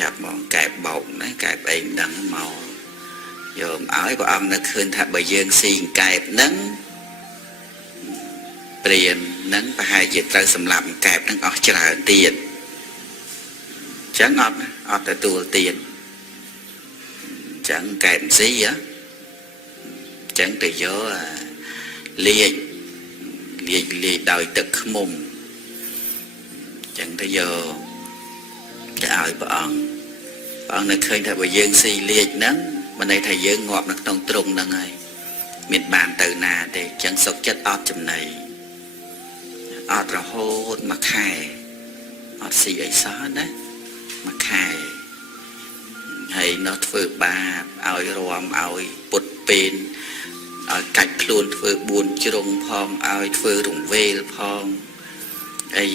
ចាប់មកកែបបោកណាកែបអីមិនដឹងមកយកមកឲ្យព្រះអង្គនឹកឃើញថាបើយើងស៊ីកែបហ្នឹងព្រានហ្នឹងប្រហែលជាត្រូវសម្លាប់កែបហ្នឹងអស់ច្រើនទៀតចឹងអត់ទទួលទៀតចឹងកែបស៊ីចឹងទៅយកលាយដោយទឹកឃ្មុំចឹងទៅយកទៅឲ្យព្រះអង្គនៅឃើញថាបើយើងស៊ីលាយហ្នឹងមិនន័យថាយើងងាប់នៅក្នុងទ្រុងហ្នឹងហើយមានបានទៅណាទេចឹងសុខចិត្តអត់ចំណៃអត់រហូតមួយខែអត់ស៊ីអីសោះណាមួយខែហើយនោះធ្វើបាបឲ្យរំឲ្យពុតពេនឲ្យកាច់ខ្លួនធ្វើ4ជ្រុងផងឲ្យធ្វើរង្វេលផងអី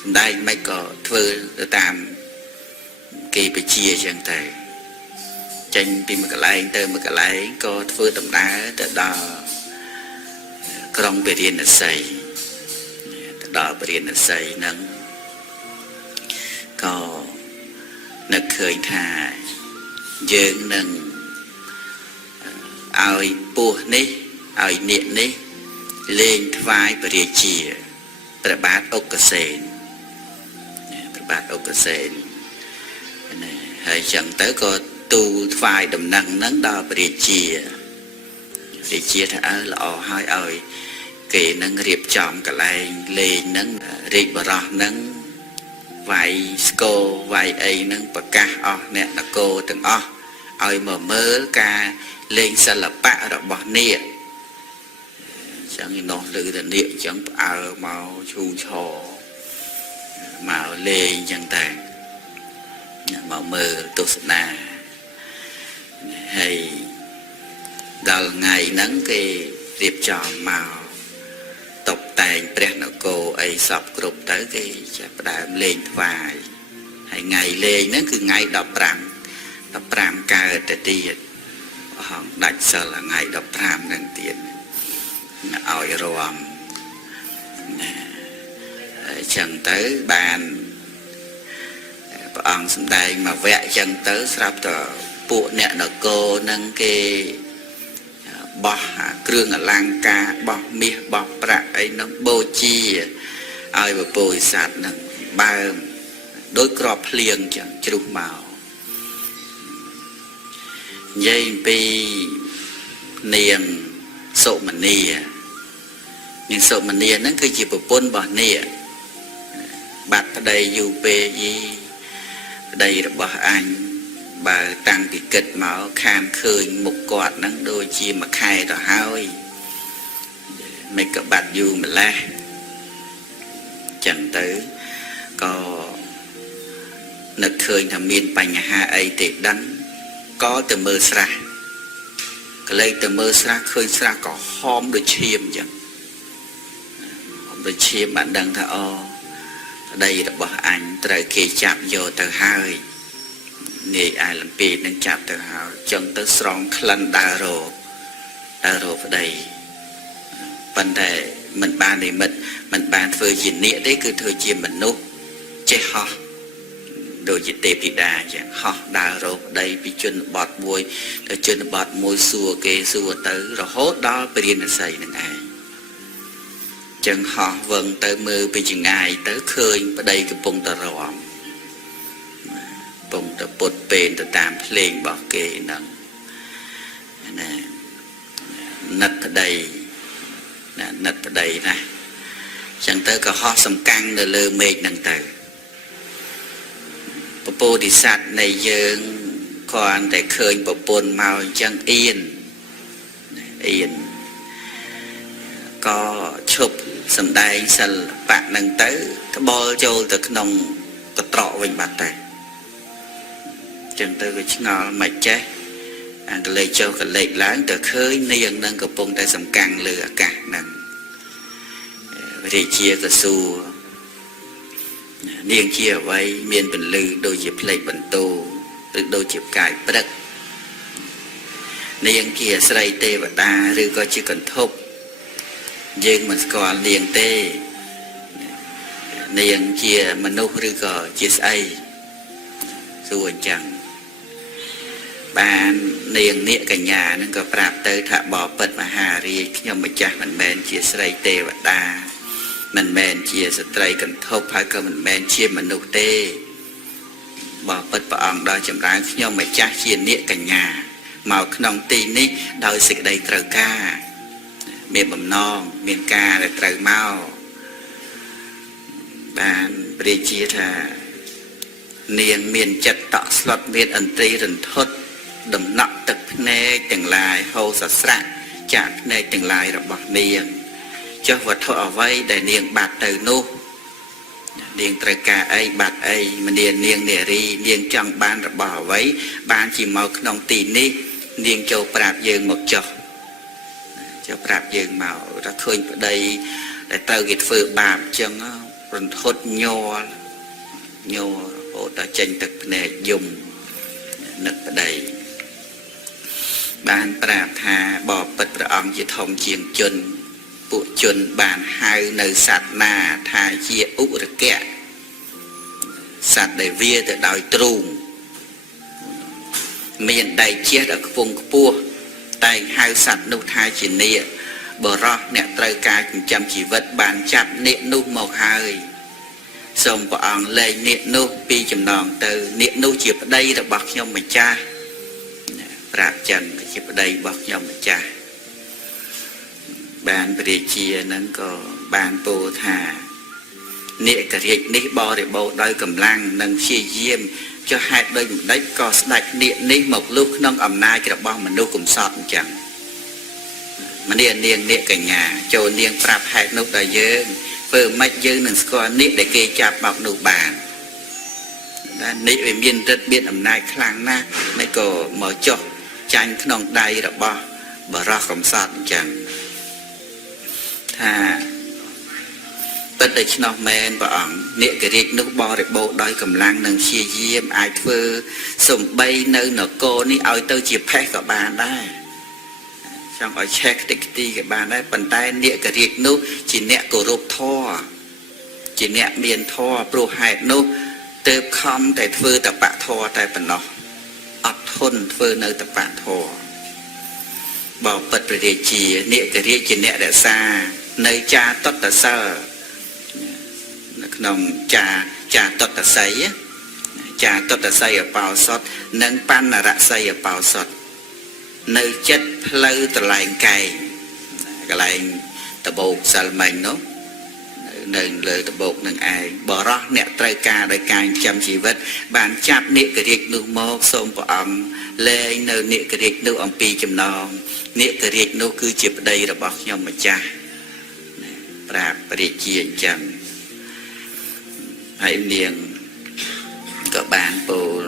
សំដែងមិនក៏ធ្វើទៅតាមគេបជាចឹងទៅចេញពីមួយកន្លែងទៅមួយកន្លែងក៏ធ្វើដំណើរទៅដល់ក្រុងពារាណសីហ្នឹងក៏នឹកឃើញថាយើងនឹងឲ្យពោះនេះឲ្យនាគនេះលេងថ្វាយព្រះរាជាព្រះបាទអុកសេនហើយចឹងទៅក៏ទូលថ្វាយដំណឹងហ្នឹងដល់ព្រះរាជាថាល្អហើយឲ្យគេនឹងរៀបចំកន្លែងលេងហ្នឹងរាជបរោះហ្នឹងវាយស្គរវាយអីហ្នឹងប្រកាសអស់អ្នកនគរទាំងអស់ឲ្យមកមើលការលេងសិល្បៈរបស់នាគចឹងនោះលើតានាគចឹងផ្អើមកឈូឆរមកលេងចឹងតែមកមើលទស្សនាហើយដល់ថ្ងៃហ្នឹងគេរៀបចំមកតុបតែងព្រះនគរអីសពគ្រប់ទៅគេចាប់ផ្ដើមលេងថ្វាយហើយថ្ងៃលេងហ្នឹងគឺថ្ងៃ15កើតទៅទៀតអស់ដាច់សិលថ្ងៃ15ហ្នឹងទៀតឲ្យរំណាអញ្ចឹងទៅបានព្រះអង្គសម្ដែងមកវគ្គអញ្ចឹងទៅស្រាប់តែពួកអ្នកនគរហ្នឹងគេបោះគ្រឿងអលង្ការបោះមាសបោះប្រាក់អីហ្នឹងបូជាឲ្យពពុទ្ធសាសហ្នឹងបើមដោយក្របភ្លៀងចឹងជ្រុះមកនិយាយអំពីនាងសុមនីហ្នឹងគឺជាប្រពន្ធរបស់នាគបាត់ប្តីយូរពេកយី đây là bỏ anh bà tăng cái kịch máu khan khơi một quạt nắng đôi chi mà khai rồi hơi mấy cái bát du mà la chẳng tới có nực khơi thầm miên bành hà ấy thì đánh có từ mơ sra cái lấy từ mơ sra khơi sra có hôm được chiêm chẳng hôm được chiêm bạn đăng thà đây là bỏ anh trời kỳ chạm vô từ hai nề ai làm bì nên chạm từ hai chân tới sòng khăn đà rồ vào đây vấn đề mình ban thì mình ban phơi gì nịa đấy cứ thôi chia mình nốt chế ho đồ chỉ tê bị đà chẳng ho đà rồ đây bị chân bọt môi rồi chân bọt môi xua kê xua tới rồi hốt đó bị điên là xây này này chẳng họ vâng tới mưa bị chừng ngày tới khơi ở đây cái bông tà rõm bông tà bột bền tà tạm lên bỏ kê nâng nật ở đây nật ở đây nè chẳng tới có ho sầm căng rồi lơ mệt nâng từ bố đi sát này dương còn để khơi bộ bồn màu chẳng yên có chụp sầm đai sần bạn nâng tới cái bò trâu từ nông cái trọ vinh bát này chẳng tới cái ngò mạch chết cái lấy châu cái lấy láng từ khơi niềng nâng cái bông tay sầm càng lửa cả nâng thì chia cái xu niềng chia vậy miền bình lư đôi dịp lấy bình tô đôi dịp cài bất niềng kia xây tê và ta rồi có chỉ cần thúc nhưng mình còn liền tê niềng chia mình nô rồi có chia xây rồi chẳng bạn niềng nịa cả nhà nó có prap tới thả bỏ bật mà hà ri nhưng mà chắc mình men chia xây tê và ta mình men chia xây cần thúc hay có mình men chia mình nô tê bỏ bật bỏ ông đó chậm rãi nhưng mà chắc chia nịa cả nhà màu nông tì ní đôi xịt đây trời ca miền bầm non miền ca là trời mau bạn bây chia thà niềng miền chật tọ slot miền ẩn tri rừng thốt đầm nọ tập nê từng lại hô sạch sạch chạm nê từng lại rồi bỏ niềng cho vật thọ ở vây để niềng bạt từ nô niềng trời ca ấy bạt ấy mà niềng nề ri niềng trong ban rồi bỏ vấy ban chỉ màu nông tì ní niềng châu prap dương một chọc cho prap dương màu ra khơi ở đây để tao gịt phơi bạc chân rừng thốt nhô hộ ta tranh thực nè dùng nực ở đây ban prap tha bỏ bật ra ông chỉ thông chiền chân bộ chân bàn hai nơi sạt na tha chia ụ được kẹt sạt để vía từ đòi trùng miền đầy chia ở vùng pua tay hai sạt nút hai chỉ nịa bờ ro nẹt trời ca chăm chỉ vật bàn chặt nịa nút một hai xong bỏ ông lên nịa nút pi chầm nòng từ nịa nút chỉ ở đây là bọc nhau mà cha rạp chân chỉ ở đây bọc nhau mà cha bàn bề chia nâng có bàn bồ thà nịa cả riêng nịa bò để bầu đôi cầm lăng nâng chia diêm cho hai đôi đấy có sạch nịa nịa một lúc nâng ẩm nai cái bao mà nô cùng sọt chẳng mà niềng nịa cả nhà cho niềng prap hai nô đại dương vừa mạch dương nâng có nịa để kê chạp bọc nô bàn nịa về miền rất biết ẩm nai khlang na mấy có mở cho tranh nông đầy đã bỏ ra cầm sọt chẳng thà tất để cho nó men và ẩn nịa cái riêng nước bò để bộ đôi cầm lăng nâng chia diêm ai thưa sùng bay nơi nó cô ní ơi tôi chỉ phép cả bàn đây xong ở check tích ti cái bàn đấy bàn tay nịa cái riêng nước chỉ nịa cổ rộp thò chỉ nịa miền thò pro hại nước từ không để thưa tập bạ thò tại phần nó ấp thôn thưa nơi tập bạ thò bảo bật về chỉ nịa cái riêng chỉ nịa để xa nơi cha tốt là sơ nông cha tốt là xây cha tốt là xây ở bao sót nâng pan là rạ xây ở bao sót nơi chất lâu từ lại cày cái lại từ bộ sal mình nó nơi lời tập bộ nâng ai bỏ ra nẹ trời ca đời ca chăm chỉ vật bàn chạp nịa cái riêng nụ mốc xôm bỏ ong lên nơi nịa cái riêng nụ ong pi chùm nòng nịa cái riêng nụ cứ chịp đây là bọc nhau mà cha rạp bà địa chia chẳng hãy niềng có bàn bồ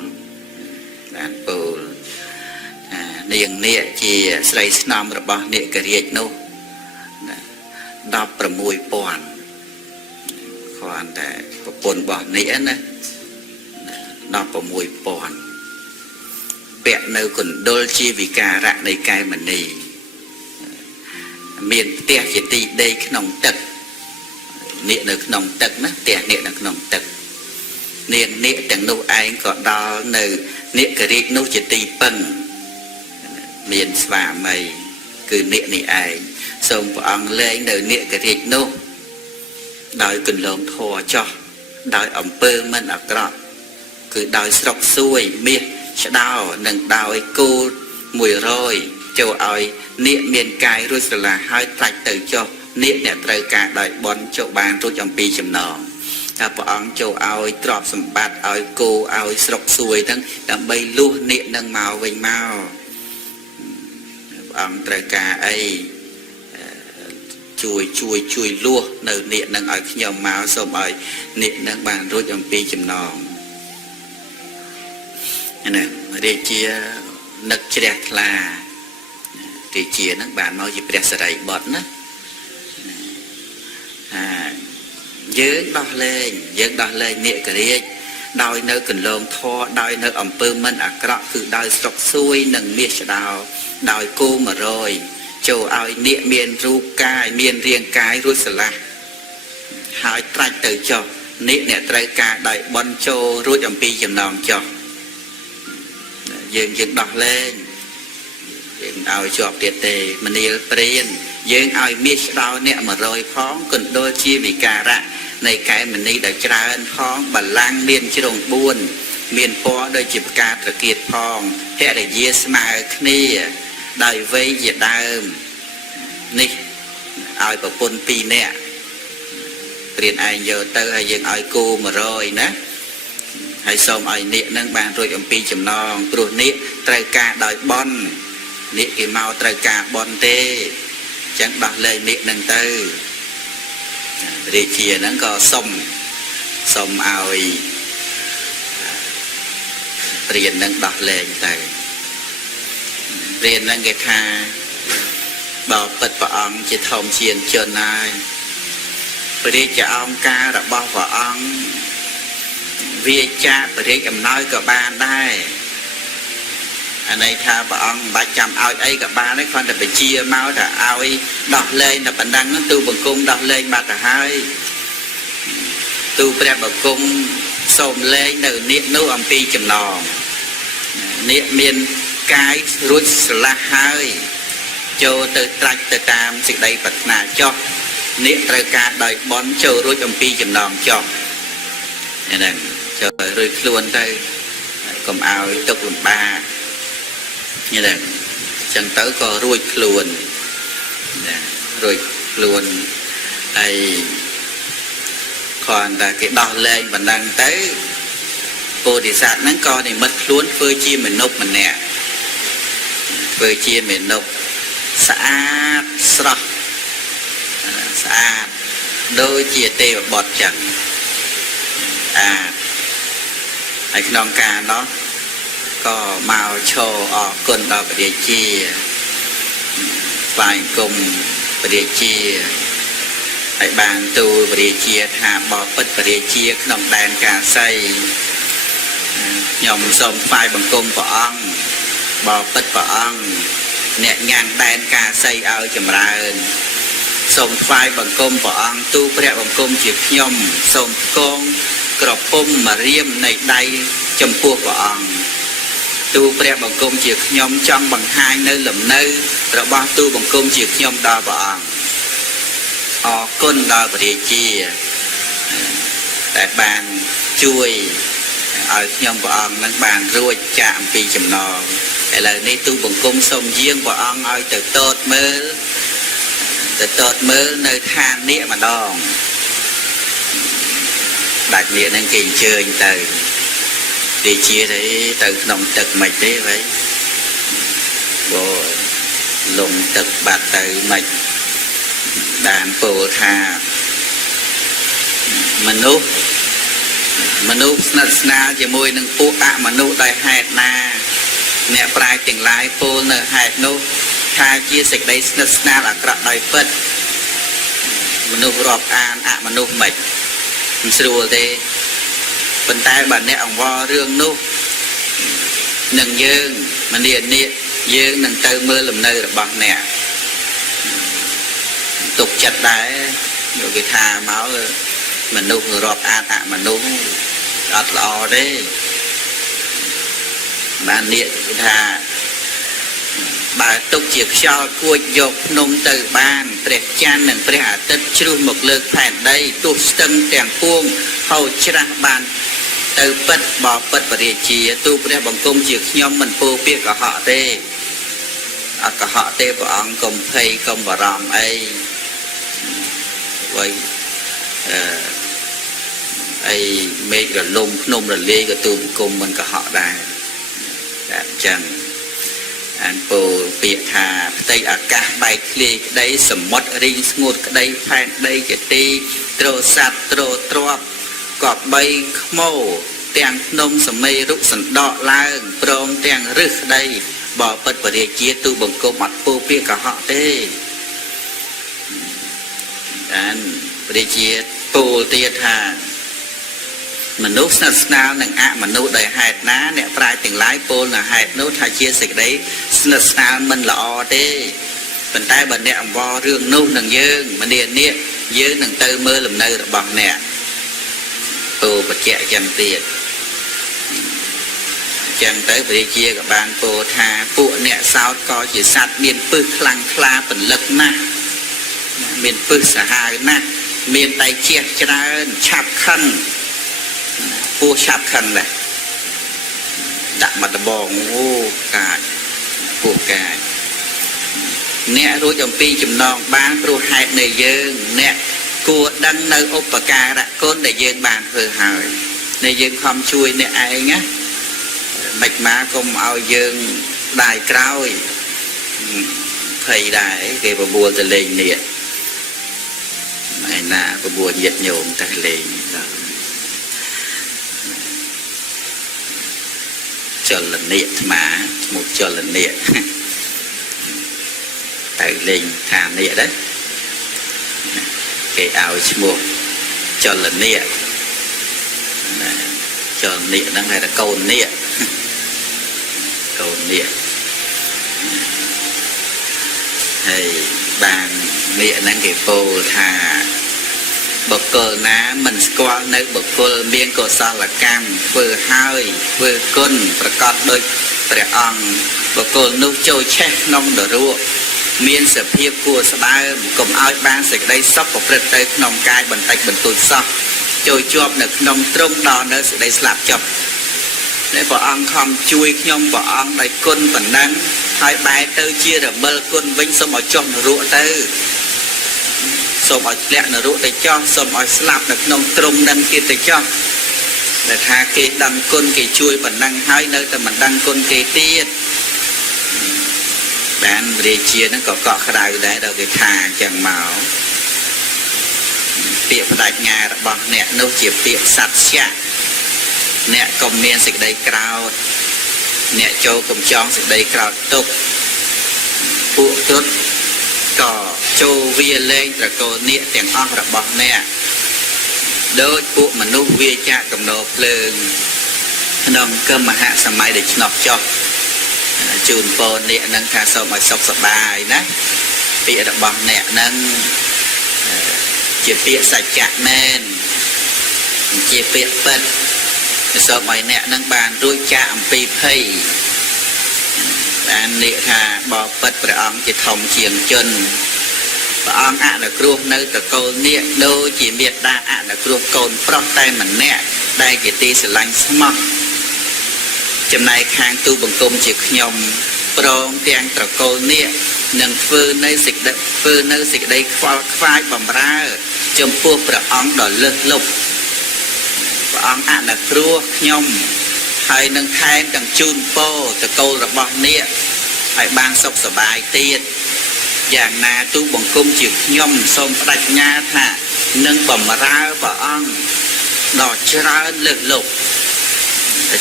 niềng nịa chia sợi nòng là bọc nịa cái riêng nụ đọc bà mùi bọn cònแต่ปนบ่อนี้นะดอกประมวยปอนเปะในคนโดลชีวิการะในกายมันนี่เมียนเตะจิตติได้ขนมตึกเนี่ยในขนมตึกนะเตะเนี่ยในขนมตึกเนี่ยแต่นูไอ้ก็ดอในเนี่ยกระดิกนูจิตติปังเมียนสวามัยคือเนี่ยนี่ไอ้ส่งปองเล่ในเนี่ยกระดิกนูđòi cần lộn thò cho đòi ẩm pơ mình ở đó cứ đòi sọc xuôi miệt sẽ đào nâng đòi cô mùi rồi châu ơi niệm miền cài rồi là hai trạch từ cho niệm nè trời cả đòi bón châu bàn rồi trong pi chấm nòng ta bỏ châu ơi trọp sầm bát ơi cô ơi sọc xuôiทั้งđầm bay luôn niệm nâng màu vinh màu ông trời cả ấy chui lúa nơi niệm nâng ở nhiều máu xong rồi niệm nâng bàn rút trong pi chùm nòng nè để chia nực chẹt là để chia nâng bàn mau chỉ bẹt sợi bọt nữa dướng đo lên niệm cái đi đòi nơi cần lông thọ đòi nơi ẩm pơ mình ở đó cứ đòi sọc xuôi nâng miệt đào đòi cô mà rồi châu ai niệm miền ru cai miền riêng cái rồi sla hai trạch từ cho niệm nè trời cả đại bon châu rồi trong pi chấm nòng cho dừng đọt lên dừng ao chọp tiệt tề mình đi prien dừng ao miết đào nè mà rồi phóng cần đôi chia vì cà rạ này cái mình đi đại tràn phóng bản lang miền chỉ đồng buôn miền phó đôi chụp ca thực kiệt phong hệ để yes mà khni đời với việt nam nè ai bảo pôn pi nè tiền ai giờ tới hay dân ai cô mà rồi nè hay xong ai niệm nâng bàn rồi ông pi chấm non rồi niệm trời ca đời bon niệm cái màu trời ca bon tê chẳng đọc lời niệm nâng tư để chia nó có xong ai tiền nâng đọc lên từ tiền nâng cái tha bảo bật vào ông chỉ thông chiên trơn ai bởi đi cho ông ca đã bao vào ông vì cha bởi đi cầm nói cả ba đây anh ấy tha bảo ông 300 ao ấy cả ba đấy con là phải chia máu là ao ấy đọc lên là bạn đang nó tu bằng cung đọc lên ba cả hai tu bè bằng cung xôm lên nở niệm nấu ông pi chầm nòng niệm miền cái rút là hai cho từ trạch từ tam sự đây bật nà cho niệm trời ca đời bón cho rút ông pi chầm nòng cho nè cho rồi luôn đây cầm ao tục làm ba như này chẳng tới có ruồi luôn ai còn là cái đo lên và đang tới cô thì sạt nắng con thì mất luôn phơi chia mình nộp mình nè phơi chia mình nộp xã đôi chia tê và bọt chẳng ai non ca đó có màu trồ ở con đào địa chi vài cùng địa chi hãy bàn tu địa chi thả bỏ bất địa chi nòng đàn cả say nhom sông phai bằng cung của ông bỏ bất của ông nhẹ nhàng đàn cả say ao chầm ra sông phai bằng cung của ông tu bẹ bằng cung chiếc nhom sông con cọp pum mà riêng này đây chầm pua của ông tu bè bằng công chiếc nhóm trong bằng hai nơi lầm nơi rồi bao tu bằng công chiếc nhóm đo bằng con đo địa chi tại bàn chui ở nhóm của ông nâng bàn ruột chạm vì chầm nò để là đi tu bằng công sông riêng của ông ơi từ tốt mơ nơi than nịa mà đòn ដាច់នេះនឹងគេអញ្ជើញទៅរាជាទៅក្នុងទឹកមិនទេvậyបើលងទឹកបាត់ទៅមិនបានពោលថាមនុស្សស្និទ្ធស្នាលជាមួយនឹងពួកអមនុស្សដោយហេតុណាអ្នកប្រាជ្ញទាំងឡាយពោលនៅហេតុនោះថាជាសេចក្តីស្និទ្ធស្នាលអាក្រក់ដោយពិតមនុស្សរាប់អានអមនុស្សមិនស្រួលទេប៉ុន្តែបើអ្នកអង្វររឿងនោះនឹងយើងមនីនេះយើងនឹងទៅមើលលំនៅរបស់អ្នកទុកចិត្តដែរយកគេថាមកមនុស្សរាប់អានអមនុស្សអត់ល្អទេបាននេះគេថាបើទុកជាខ្យល់គួចយកភ្នំទៅបានព្រះច័ន្ទនិងព្រះអាទិត្យជ្រុះមកលើកផែនដីទោះស្ទឹងទាំងពួងហូរច្រាស់បានទៅពិតបបិទ្ធបរិជាទូព្រះបង្គំជាខ្ញុំមិនពោពាក្យកុហកទេអត់កុហកទេព្រះអង្គកុំភ័យកុំបារម្ភអីវៃអីមេឃរលំភ្នំរលាយក៏ទូបង្គំមិនកុហកដែរតែអញ្ចឹងអានពោលពាក្យថាផ្ទៃអាកាសបែកធ្លាយក្តីសមុទ្ររីងស្ងួតក្តីផែនដីជាទីត្រស័ព្ទត្រទ្របក៏បីខ្មោទាំងភ្នំសមេរុសណ្ដកឡើងព្រមទាំងរឹសក្តីបបិទ្ធបរិជាទូបង្គំអត់ពោលពាក្យកុហកទេអានបរិជាពោលទៀតថាមនុស្សស្និទ្ធស្នាលនឹងអមនុស្សដោយហេតុណាអ្នកប្រាជ្ញទាំងឡាយពោលនៅហេតុនោះថាជាសេចក្តីស្និទ្ធស្នាលមិនល្អទេប៉ុន្តែបើអ្នកអង្វររឿងនោះនឹងយើងមនីនេះយើងនឹងទៅមើលលំនៅរបស់អ្នកពោលបច្ចៈយ៉ាងទៀតអញ្ចឹងទៅព្រះរាជាក៏បានពោលថាពួកអ្នកសោតក៏ជាសត្វមានពឹសខ្លាំងក្លាពលឹកណាស់មានពឹសសាហាវណាស់មានដៃជះច្រើនឆាប់ខឹងពូឆាប់ខឹងដែរដាក់មកដបងអូកាចពួកកាចអ្នករួចអំពីចំណងបានព្រោះហេតុនៃយើងអ្នកគួរដឹងនៅឧបការៈគុណដែលយើងបានធ្វើហើយនៃយើងខំជួយអ្នកឯងណាមិនមកកុំឲ្យយើងដាយក្រោយភ័យដែរគេបបួលទៅលេងនេះឯណាបបួលញាតញោមតែលេងចលនាអាត្មាឈ្មោះចលនាទៅលេងថានេះដែរគេឲ្យឈ្មោះចលនាចលនាហ្នឹងហៅថាកូននាគហើយបាននាគហ្នឹងគេពោលថាបុគ្គលណាមិនស្គាល់នៅបុគ្គលមានកុសលកម្មធ្វើហើយធ្វើគុណប្រកបដោយព្រះអង្គបុគ្គលនោះចូលឆេះក្នុងនរកមានសភាពគួរស្បើមកុំឲ្យបានសេចក្តីសុខប្រព្រឹត្តទៅក្នុងកាយបន្តិចបន្តួចសោះចូលជាប់នៅក្នុងទ្រង់ដល់នៅសេចក្តីស្លាប់ចប់តែព្រះអង្គខំជួយខ្ញុំព្រះអង្គដោយគុណប៉ុណ្ណឹងហើយបែរទៅជារមិលគុណវិញសូមឲ្យចុះនរកទៅសូមឲ្យធ្លាក់នរកទៅចោះសូមឲ្យស្លាប់នៅក្នុងទ្រង់នឹងទៀតទៅចោះតែថាគេដឹងគុណគេជួយប៉ុណ្ណឹងហើយនៅតែមិនដឹងគុណគេទៀតបានរាជានឹងក៏កក់ក្ដៅដែរដល់គេថាអញ្ចឹងមកពាក្យបដិញ្ញារបស់អ្នកនោះជាពាក្យសត្យៈអ្នកកុំមានសេចក្តីក្រោធអ្នកចូលកុំចង់សេចក្តីក្រោធទុកពួកគ្រុឌក៏ចូលវាលែងត្រកូលនាគទាំងអស់របស់អ្នកដោយពួកមនុស្សវាចាក់កំណោភ្លើងក្នុងកម្មមហាសម័យដែលឆ្នោះចុះជូនពរនាគនឹងថាសូមឲ្យសុខសប្បាយណាពាក្យរបស់អ្នកនឹងជាពាក្យសច្ចៈមែនជាពាក្យពិតសូមឲ្យអ្នកនឹងបានរួចចាកអំពីភ័យបាននិយាយថាបបិទ្ធព្រះអង្គជាធំជាងជនព្រះអង្គអនុគ្រោះនៅត្រកូលនាគដូចជាមេត្តាអនុគ្រោះកូនប្រុសតែម្នាក់ដែលជាទីស្រឡាញ់ស្មោះចំណែកខាងទូបង្គំជាខ្ញុំព្រមទាំងត្រកូលនាគនឹងធ្វើនៅសេចក្តីខ្វល់ខ្វាយបំរើចំពោះព្រះអង្គដ៏លើសលប់ ព្រះអង្គអនុគ្រោះខ្ញុំហើយនឹងថែមទាំងជូនពរតកូលរបស់អ្នកឲ្យបានសុខសប្បាយទៀតយ៉ាងណាទូបង្គំជាខ្ញុំសូមបដិញ្ញាថានឹងបម្រើព្រះអង្គដល់ច្រើនលើកលោក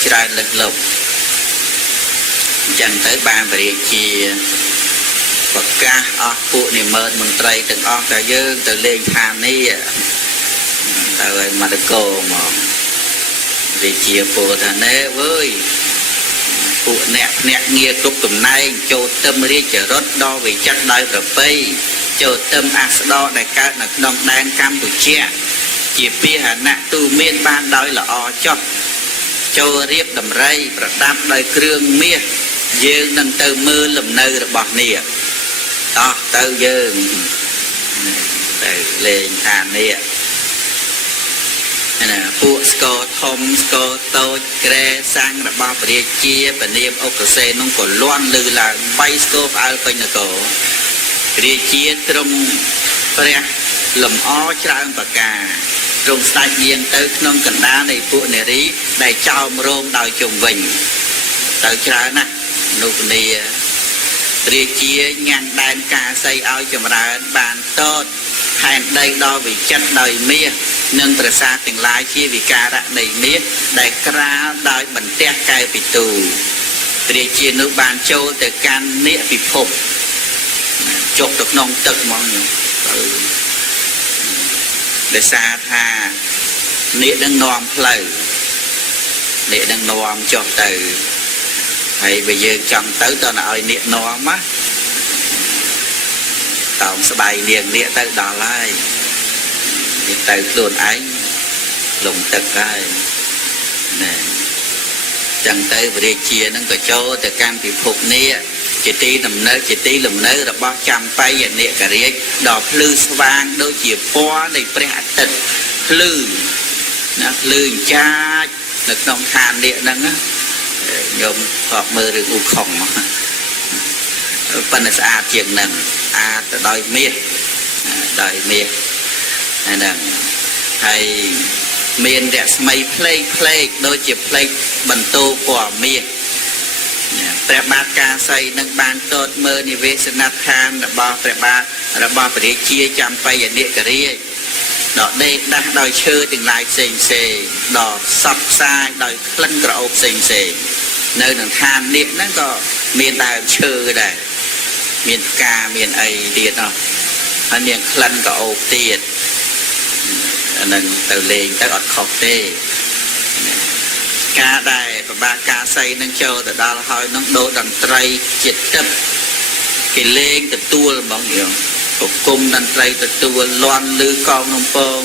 ច្រើនលើកលោកអញ្ចឹងទៅបានបរិយាជាប្រកាសអស់ពួកនិមឺតមន្ត្រីទាំងអស់តែយើងទៅលេងឋាននេះទៅឲ្យមកតកោមកវិជាពោថាណែអើយពួកអ្នកភ្នាក់ងារគ្រប់តំណែងចូលទឹមរាជរដ្ឋដល់វិចិត្រដោយប្រពៃចូលទឹមអាស្ដរដែលកើតនៅក្នុងដែនកម្ពុជាជាពាហនៈទូមានបានដោយល្អចុះចូលរៀបដំរីប្រដាប់ដោយគ្រឿងមាសយើងនឹងទៅមើលលំនៅរបស់នេះតោះទៅយើងទៅលេងឋាននេះណាពួកស្គរធំស្គរតូចក្រែសាំងរបស់ព្រះរាជាពនាមអុកសេននោះក៏លាន់លឺឡើងបីស្គរផ្អើលពេញនគរព្រះរាជាទ្រង់ព្រះលំអច្រើនប្រការទ្រង់ស្ដេចយាងទៅក្នុងកណ្ដាលនៃពួកនារីដែលចោមរោមដោយជុំវិញទៅច្រើនណាស់នោះគ្នាព្រះរាជាញ៉ាំងដែនកាសីឲ្យចម្រើនបានតតខែនដីដល់វិចិត្រដោយមាសនិងប្រាសាទទាំងឡាយជាវិការៈនៃមាសដែលក្រាលដោយបន្ទះកែវពិទូព្រះរាជានោះបានចូលទៅកាន់នេកពិភពចុះទៅក្នុងទឹកហ្មងទៅដោយសារថានេកនឹងនាំផ្លូវនេកនឹងនាំចុះទៅហើយបើយើងចង់ទៅតើឲ្យនេកនាំណាតោងស្បៃនាងនេកទៅដល់ហើយនេះទៅខ្លួនឯងលំទឹកហើយណាចឹងទៅព្រះរាជានឹងក៏ចូលទៅកាន់ពិភពនេះជាទីដំណើរជាទីលំនៅរបស់ចម្បៃនេករាជដ៏ភ្លឺស្វាងដូចជាពណ៌នៃព្រះអាទិត្យភ្លឺណាភ្លឺចាចនៅក្នុងឋាននេះហ្នឹងញោមក៏មើលរឿងឧខុងប៉ុន្តែស្អាតជាងហ្នឹងស្អាតទៅដោយមាសហ្នឹងហើយមានរស្មីផ្លេកដូចជាផ្លេកបន្ទោពណ៌មាសព្រះបាទកាសីនឹងបានតតមើលនិវេសនដ្ឋានរបស់ព្រះបាទរបស់ព្រះរាជាចម្បៃនេករាជដកដេកដាស់ដោយឈើទាំងឡាយផ្សេងដល់សពផ្សាយដោយក្លិនក្រអូបផ្សេងនៅក្នុងឋាននេះហ្នឹងក៏មានដើមឈើដែរមានផ្កាមានអីទៀតអស់ហើយមានក្លិនក្រអូបទៀតអានឹងទៅលេងទៅអត់ខុសទេការដែលប្របាទកាសីនឹងចូលទៅដល់ហើយនឹងដូរតន្ត្រីជាតិទឹកគេលេងទទួលហ្មងយើងប្រគំតន្ត្រីទទួលលាន់ឮកងនំពង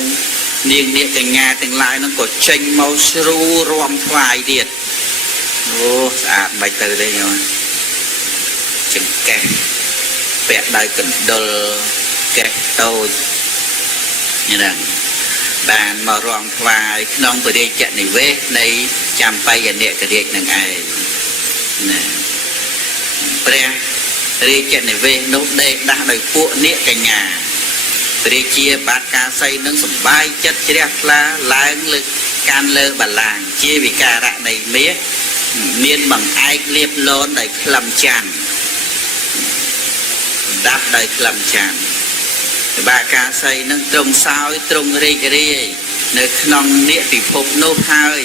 នាងនាគកញ្ញាទាំងឡាយនឹងក៏ចេញមកស្រួលរំថ្វាយទៀតអូស្អាតបាច់ទៅទេញោមចង្កេះពាក់ដោយកណ្ដុលកេះតូចហ្នឹងបានមករំថ្វាយក្នុងពរិជ្ជនិវេសនៃចម្បៃនេករាជនឹងឯងណាព្រះរាជនិវេសនោះដេកដាស់ដោយពួកនាគកញ្ញាព្រះរាជាបាទកាសីនឹងសប្បាយចិត្តជ្រះថ្លាឡើងលើកាន់លើបល្ល័ង្កជាវិការៈនៃមាសមានបង្អែកលៀបលនដោយក្លឹមច័ន្ទដាប់ដោយក្លឹមច័ន្ទបាកាសីនឹងទ្រង់សោយទ្រង់រីករាយនៅក្នុងនេកពិភពនោះហើយ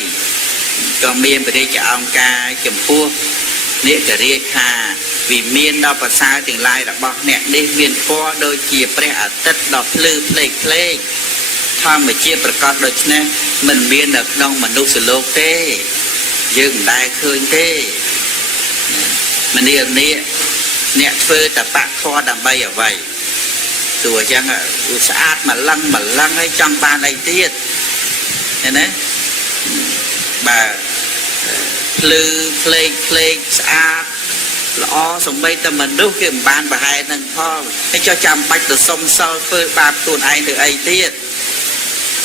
ក៏មានព្រះរាជអង្គការចំពោះនេករាជថាវិមានដ៏ប្រសើរទាំងឡាយរបស់អ្នកនេះមានពណ៌ដូចជាព្រះអាទិត្យដ៏ភ្លឺផ្លេកធម្មជាតិប្រកបដូច្នេះមិនមាននៅក្នុងមនុស្សលោកទេយើងមិនដែលឃើញទេមនាលនេះអ្នកធ្វើតបៈធម៌ដើម្បីអ្វីទោះអញ្ចឹងស្អាតម្លឹងហើយចង់បានអីទៀតឃើញទេបាទភ្លឺផ្លេកស្អាតល្អសំបីតែមនុស្សគេមិនបានប្រហែលនឹងផងហើយចុះចាំបាច់ទៅសុំសល់ធ្វើបាបខ្លួនឯងទៅអីទៀត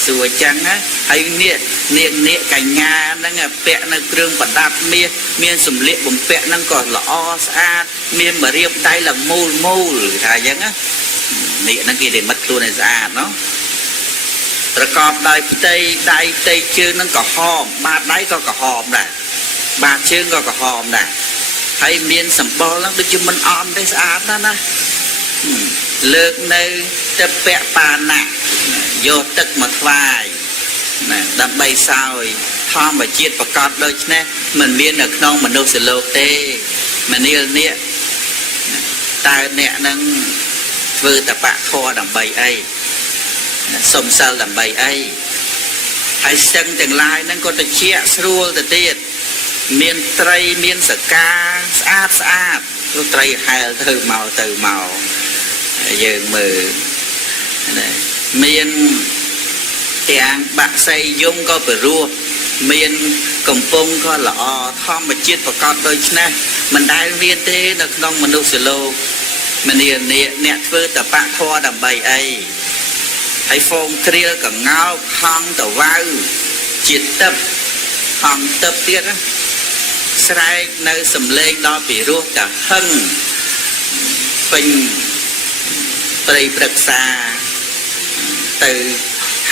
សួរអញ្ចឹងណាហើយនាគកញ្ញាហ្នឹងពាក់នៅគ្រឿងប្រដាប់មាសមានសម្លៀកបំពាក់ហ្នឹងក៏ល្អស្អាតមានម្រាមដៃល្មូលថាអញ្ចឹងណានាគហ្នឹងគេនិមិត្តខ្លួនឲ្យស្អាតណោះ ประกอบដោយផ្ទៃដៃផ្ទៃជើងនឹងក្រហមបាតដៃក៏ក្រហមដែរបាតជើងក៏ក្រហមដែរហើយមានសម្បុរហ្នឹងដូចជាមិនអន់ទេស្អាតណាស់ណាលើកនៅទឹកពៈបាណៈយកទឹកមកថ្វាយណាដើម្បីសោយធម្មជាតិប្រកបដូច្នេះមិនមាននៅក្នុងមនុស្សលោកទេមនាលនេះតើអ្នកនឹងធ្វើតបៈធម៌ដើម្បីអីសុំសិលដើម្បីអីហើយស្ទឹងទាំងឡាយហ្នឹងក៏ត្រជាក់ស្រួលទៅទៀតមានត្រីមានសកាស្អាតស្អាតត្រីហែលទៅមកយើងមើលមានទាំងបាក់សៃយំក៏ពិរោះមានកំពង់ក៏ល្អធម្មជាតិប្រកបដូច្នេះមិនដែលមានទេនៅក្នុងមនុស្សលោកមនាអ្នកធ្វើតបៈធម៌ដើម្បីអីហើយហ្វូមគ្រាលក៏ងោកហង់តវ៉ៅជាទឹកហង់ទឹកទៀតណាស្រែកនៅសំឡេងដល់ពីរោះតាហឹងពេញព្រៃព្រឹក្សាទៅ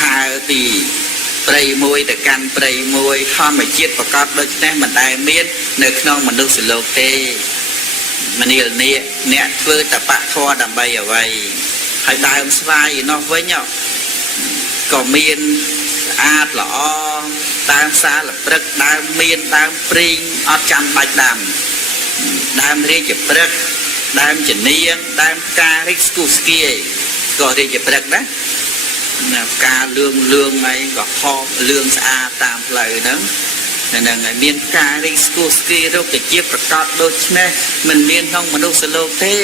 ហើពីព្រៃមួយទៅកាន់ព្រៃមួយធម្មជាតិប្រកបដូច្នេះមិនដែលមាននៅក្នុងមនុស្សលោកទេមនាលនេះអ្នកធ្វើតបៈធម៌ដើម្បីអ្វីហើយដើមស្វាយឯនោះវិញក៏មានស្អាតល្អដើមសាលព្រឹកដើមមានដើមព្រីងអត់ចាំបាច់ដាំដើមរាជព្រឹកដើមចនៀងដើមផ្ការិចស្គូស្គីក៏រាជព្រឹកណាផ្កាលឿងអីក៏ហោបលឿងស្អាតតាមផ្លូវហ្នឹងហ្នឹងហើយមានផ្ការិចស្គូស្គីរុក្ខជាតិប្រកបដូចនេះមិនមានក្នុងមនុស្សលោកទេ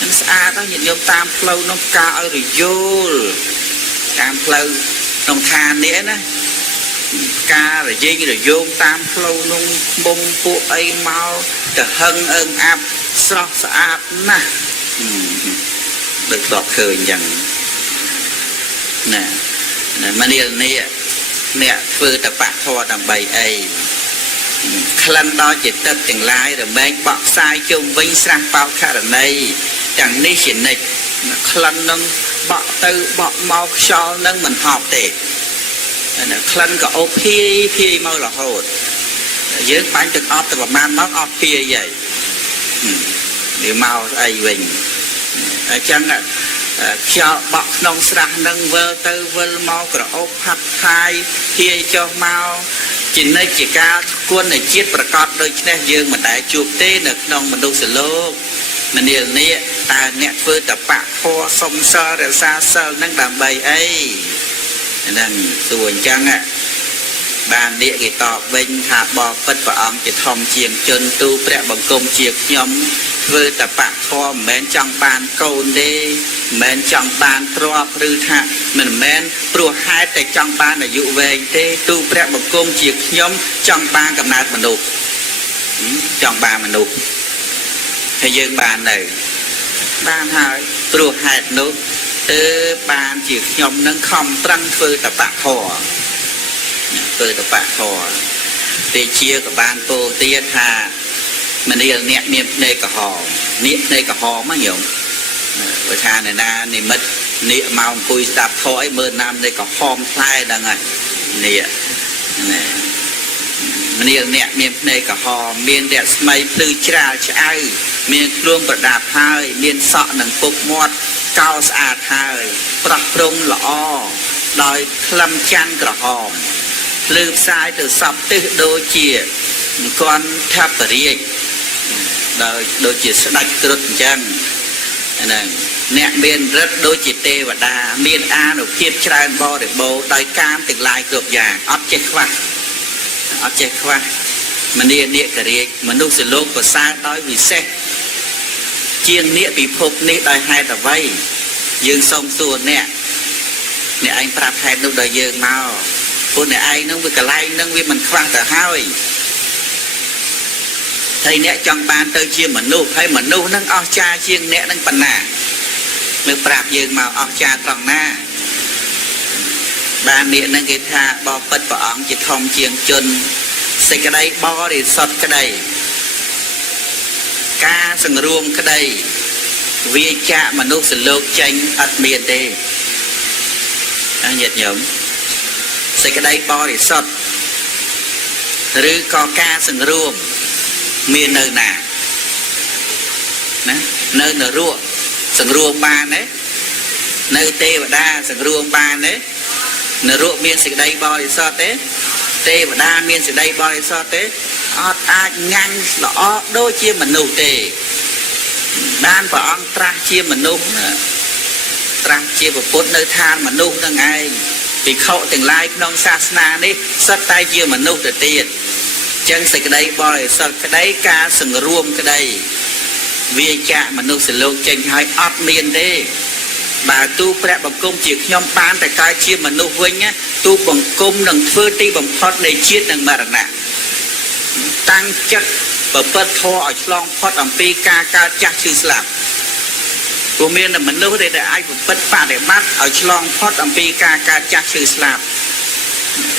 នឹងស្អាតណាស់ញាតិញោមតាមផ្លូវនោះផ្កាឲ្យរយល់តាមផ្លូវក្នុងឋាននេះណាផ្ការយេងរយោងតាមផ្លូវនោះមុំពួកអីមកទៅហឹងអើងអាប់ស្រស់ស្អាតណាស់ដូចតបឃើញយ៉ាងណាមនាលនេះអ្នកធ្វើតបៈធម៌ដើម្បីអីក្លិនដល់ចិត្តទឹកទាំងឡាយរមែងបក់ផ្សាយជុំវិញស្រះបោខរណីទាំងនេះជានិច្ចក្លិននឹងបក់ទៅបក់មកខ្យល់នឹងមិនហប់ទេក្លិនក៏អូភាយមករហូតយើងបាញ់ទឹកអប់ទៅប្រមាណមកអស់ភាយហើយវាមកស្អីវិញអញ្ចឹងខ្យល់បក់ក្នុងស្រះនឹងវិលទៅវិលមកក្រអូបផាត់ផាយភាយចុះមកជានិច្ចជាកាលគុណជាតិប្រកបដូចនេះយើងមិនដែលជួបទេនៅក្នុងមនុស្សលោកមនាលនេះតើអ្នកធ្វើតបៈធម៌សុំសិលរក្សាសិលនឹងដើម្បីអីហ្នឹងទោះអញ្ចឹងបាននេះគេតបវិញថាបបិទ្ធព្រះអង្គជាធំជាងជនទូព្រះបង្គំជាខ្ញុំធ្វើតបៈធម៌មិនមែនចង់បានកូនទេមិនមែនចង់បានទ្រព្យឬថាមិនមែនព្រោះហេតុតែចង់បានអាយុវែងទេទូព្រះបង្គំជាខ្ញុំចង់បានកំណើតមនុស្សចង់បានមនុស្សហើយយើងបាននៅបានហើយព្រោះហេតុនោះបានជាខ្ញុំនឹងខំប្រឹងធ្វើតបៈធម៌ធ្វើតបៈធម៌ទេជាក៏បានពោលទៀតថាមនាលអ្នកមានភ្នែកក្រហមនេះភ្នែកក្រហមហ្នឹងញោមបើថាអ្នកណានិមិត្តនេះមកអង្គុយស្ដាប់ធម៌អីមើលណាមនៃក្រហមផ្លែហ្នឹងហើយនេះមនាលអ្នកមានភ្នែកក្រហមមានរស្មីភ្លឺច្រាលឆ្អៅមានខ្លួនប្រដាប់ហើយមានសក់និងពុកមាត់កោស្អាតហើយប្រោះព្រំល្អដោយក្លឹមច័ន្ទក្រហមភ្លឺផ្សាយទៅសពទិសដូចជាគន់ថាបរិយដូចជាស្ដេចគ្រុឌអញ្ចឹងហ្នឹងអ្នកមានរិទ្ធដូចជាទេវតាមានអានុភាពច្រើនបរិបូរណ៍ដោយកាមទាំងឡាយគ្រប់យ៉ាងអត់ចេះខ្វះមនានិករាជមនុស្សលោកប្រសើរដោយវិសេសជាងអ្នកពិភពនេះដោយហេតុអ្វីយើងសូមសួរអ្នកឯងប្រាប់ហេតុនោះដល់យើងមកព្រោះអ្នកឯងនឹងវាកន្លែងនឹងវាមិនខ្វះទៅហើយហើយអ្នកចង់បានទៅជាមនុស្សហើយមនុស្សនឹងអស្ចារ្យជាងអ្នកនឹងប៉ុណ្ណាមើលប្រាប់យើងមកអស្ចារ្យត្រង់ណាបាននេះនឹងគេថាបបិទ្ធព្រះអង្គជាធំជាងជនសេចក្តីបរិសុទ្ធក្តីការសង្រួមក្តីវាចាកមនុស្សលោកចេញអត់មានទេ nhiệt nhóm sẽ cái đây bò để sọt rứ có ca sừng ruộng miền nơi nào nơi nở ruộng sừng ruộng ba đấy nơi tê và đa sừng ruộng ba đấy nở ruộng miền sẽ đây bò để sọt đấy tê và đa miền sẽ đây bò để sọt đấy ai ngang lọ đôi chia mình nụ tê ban và ông tra chia mình nụ tra chia và phốt nơi than mà nụ là ngay vì khẩu từng lai nông sa na đi sắt tay chia mà nụ được tiền chân sẽ cái đây bòi sắt cái đấy ca sừng ruộng cái đây vì cha mà nụ sẽ lột chân hai ớt miền đi bà tu prep bằng công việc nhóm ban tại cái chia mà nụ vinh á tu bằng công đằng phơi ti bằng phật để chiết đằng mà nè tăng chất và bớt thô ở long phật bằng pi ca ca chắc chư sạp của miền là mình đâu để ai cũng bớt pha để bắt ở long phật bằng pi ca ca chắc chư sạp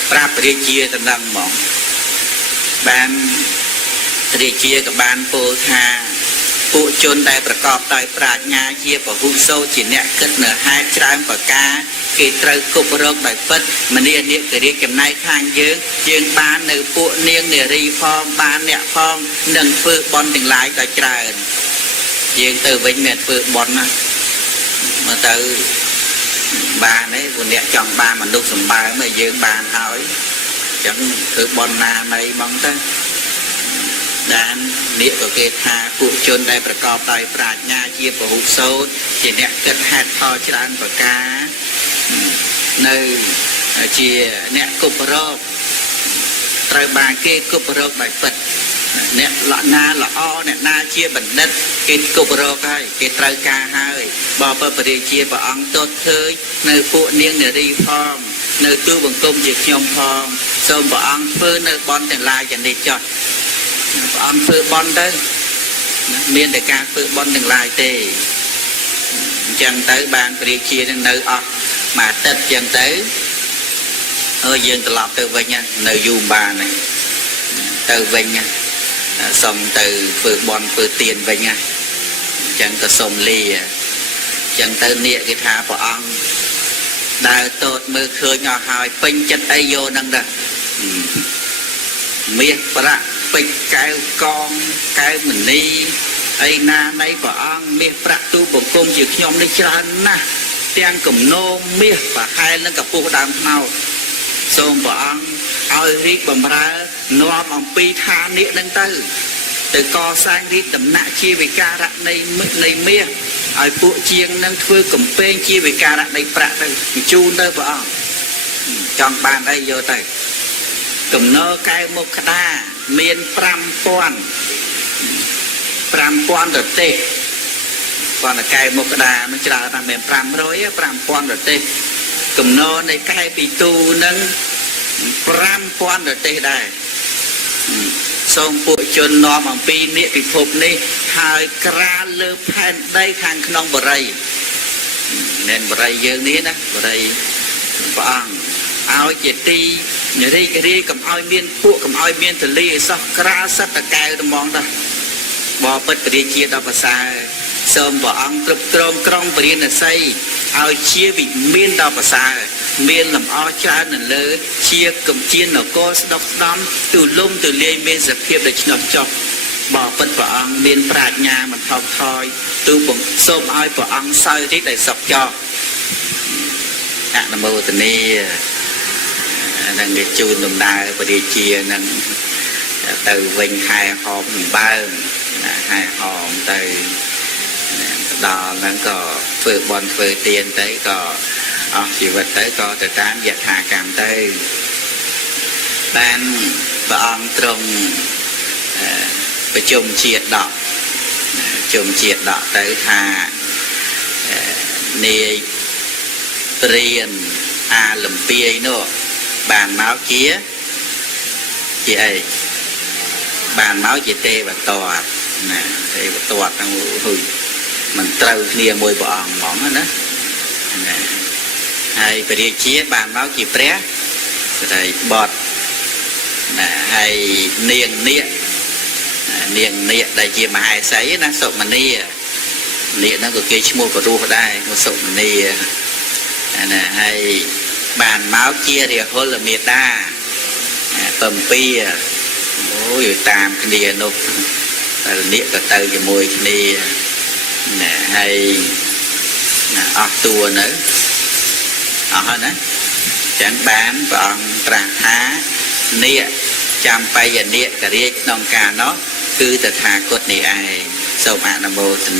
ra để chia tầm đằng mỏng ban để chia các ban phô tha phụ chôn đạiประกอบដោយប្រាជ្ញាជាពហុសោជាអ្នកគិតនៅហាច្រើនប្រការគេត្រូវគប់រកដោយពិតមនីនិករិយចំណាយខាងយើងបាននៅពួកនាងនារីផងបានអ្នកផងនឹងធ្វើបន់ទាំងឡាយដោយច្រើនយើងទៅវិញមានធ្វើបន់ណាមកទៅបានទេពួកអ្នកចង់បានមនុស្សសម្បើមឲ្យយើងបានហើយអញ្ចឹងធ្វើបន់ណាណីបងទៅបាននេះក៏គេថាពួកជនដែលប្រកបដោយប្រាជ្ញាជាពហុសោតជាអ្នកគិតហេតុផលច្រើនប្រការនៅជាអ្នកគប់រកត្រូវបានគេគប់រកដោយពិតអ្នកល្អណាល្អអ្នកណាជាបណ្ឌិតគេគប់រកហើយគេត្រូវការហើយបើពពរាជាព្រះអង្គទតឃើញនៅពួកនាងនារីផងនៅទូបង្គំជាខ្ញុំផងសូមព្រះអង្គធ្វើនៅបន់ទាំងឡាយយ៉ាងនេះចុះព្រះអង្គធ្វើបន់ទៅមានតែការធ្វើបន់ទាំងឡាយទេអញ្ចឹងទៅបានព្រះរាជានឹងនៅអស់មួយអាទិត្យអញ្ចឹងទៅយើងត្រឡប់ទៅវិញនៅយូរបានទៅវិញសុំទៅធ្វើបន់ធ្វើទានវិញអញ្ចឹងក៏សុំលាអញ្ចឹងទៅនាគគេថាព្រះអង្គដើរតូតមើលឃើញអស់ហើយពេញចិត្តអីយកហ្នឹងដែរមាសប្រាក់ពេជ្រកែវកងកែវមณีអីណានៃព្រះអង្គមាសប្រាក់ទូបង្គំជាខ្ញុំនេះច្រើនណាស់ទាំងគំនោមមាសប្រហែលនឹងកពុះដើមថ្នោតសូមព្រះអង្គឲ្យរីកបំរើនាំអំពីឋានៈនឹងទៅកសាងរីកដំណាក់ជាវិការៈនៃមាសឲ្យពួកជាងនឹងធ្វើកំពែងជាវិការៈនៃប្រាក់ទៅជូនទៅព្រះអង្គចង់បានអីយកទៅកំណើកែវមុខក្តារមាន5000រទេសគាត់តែកែវមុខក្តារមិនច្រើនណាស់មាន500 5000រទេសកំណើនៃកែវពីទូនឹង5000រទេសដែរសូមពួកជននាំអំពីនិពិភពនេះហើយក្រាលលើផែនដីខាងក្នុងបរិយnênបរិយយើងនេះណាបរិយព្រះអង្គឲ្យជាទីរីករាយកុំឲ្យមានពួកកុំឲ្យមានទលីអសោះក្រាលសត្វតកែវត្មងដែរបបិទ្ធព្រះរាជាដល់ប្រសើរសូមព្រះអង្គគ្រប់គ្រងក្រុងពរាណសីឲ្យជាវិមានដល់ប្រសើរមានលំអច្រើននៅលើជាកំជានគរស្ដុកស្ដំទូលំទូលាយមានសភាពដូចឆ្នោះចុះបបិទ្ធព្រះអង្គមានប្រាជ្ញាមិនថោកថយទូបងសូមឲ្យព្រះអង្គសោយរីកដោយសុខចោអនុមោទនានឹងគេជូនដំណើរព្រះរាជានឹងទៅវិញហែហោមបើហែហោមទៅដល់ហ្នឹងក៏ធ្វើបន់ធ្វើទានទៅក៏អស់ជីវិតទៅក៏ទៅតាមយថាកម្មទៅបានព្រះអង្គទ្រង់ប្រជុំជាតិដកជុំជាតិដកទៅថានាយព្រានអាលំពាយនោះបានមកជាអីបានមកជាទេវទត្តណាទេវទត្តហ្នឹងមិនត្រូវគ្នាមួយព្រះអង្គហ្មងណាហើយព្រះរាជាបានមកជាព្រះស្រីបុត្រណាហើយនាងនាគដែលជាមហេសីណាសុមនីនាគហ្នឹងក៏គេឈ្មោះបរោះដែរសុមនីណាហើយ bàn máu chia rìa hôn là miệt đa tầm pia ôi tam cái nia nục từ niệm từ từ cho mùi cái nia nè hay ọt tua nữa ọt nữa chẳng bán bọn trà há nia chăm bay và nia cả riêng nông ca nó cứ từ thà cốt này ai sâu mạ nam mô tình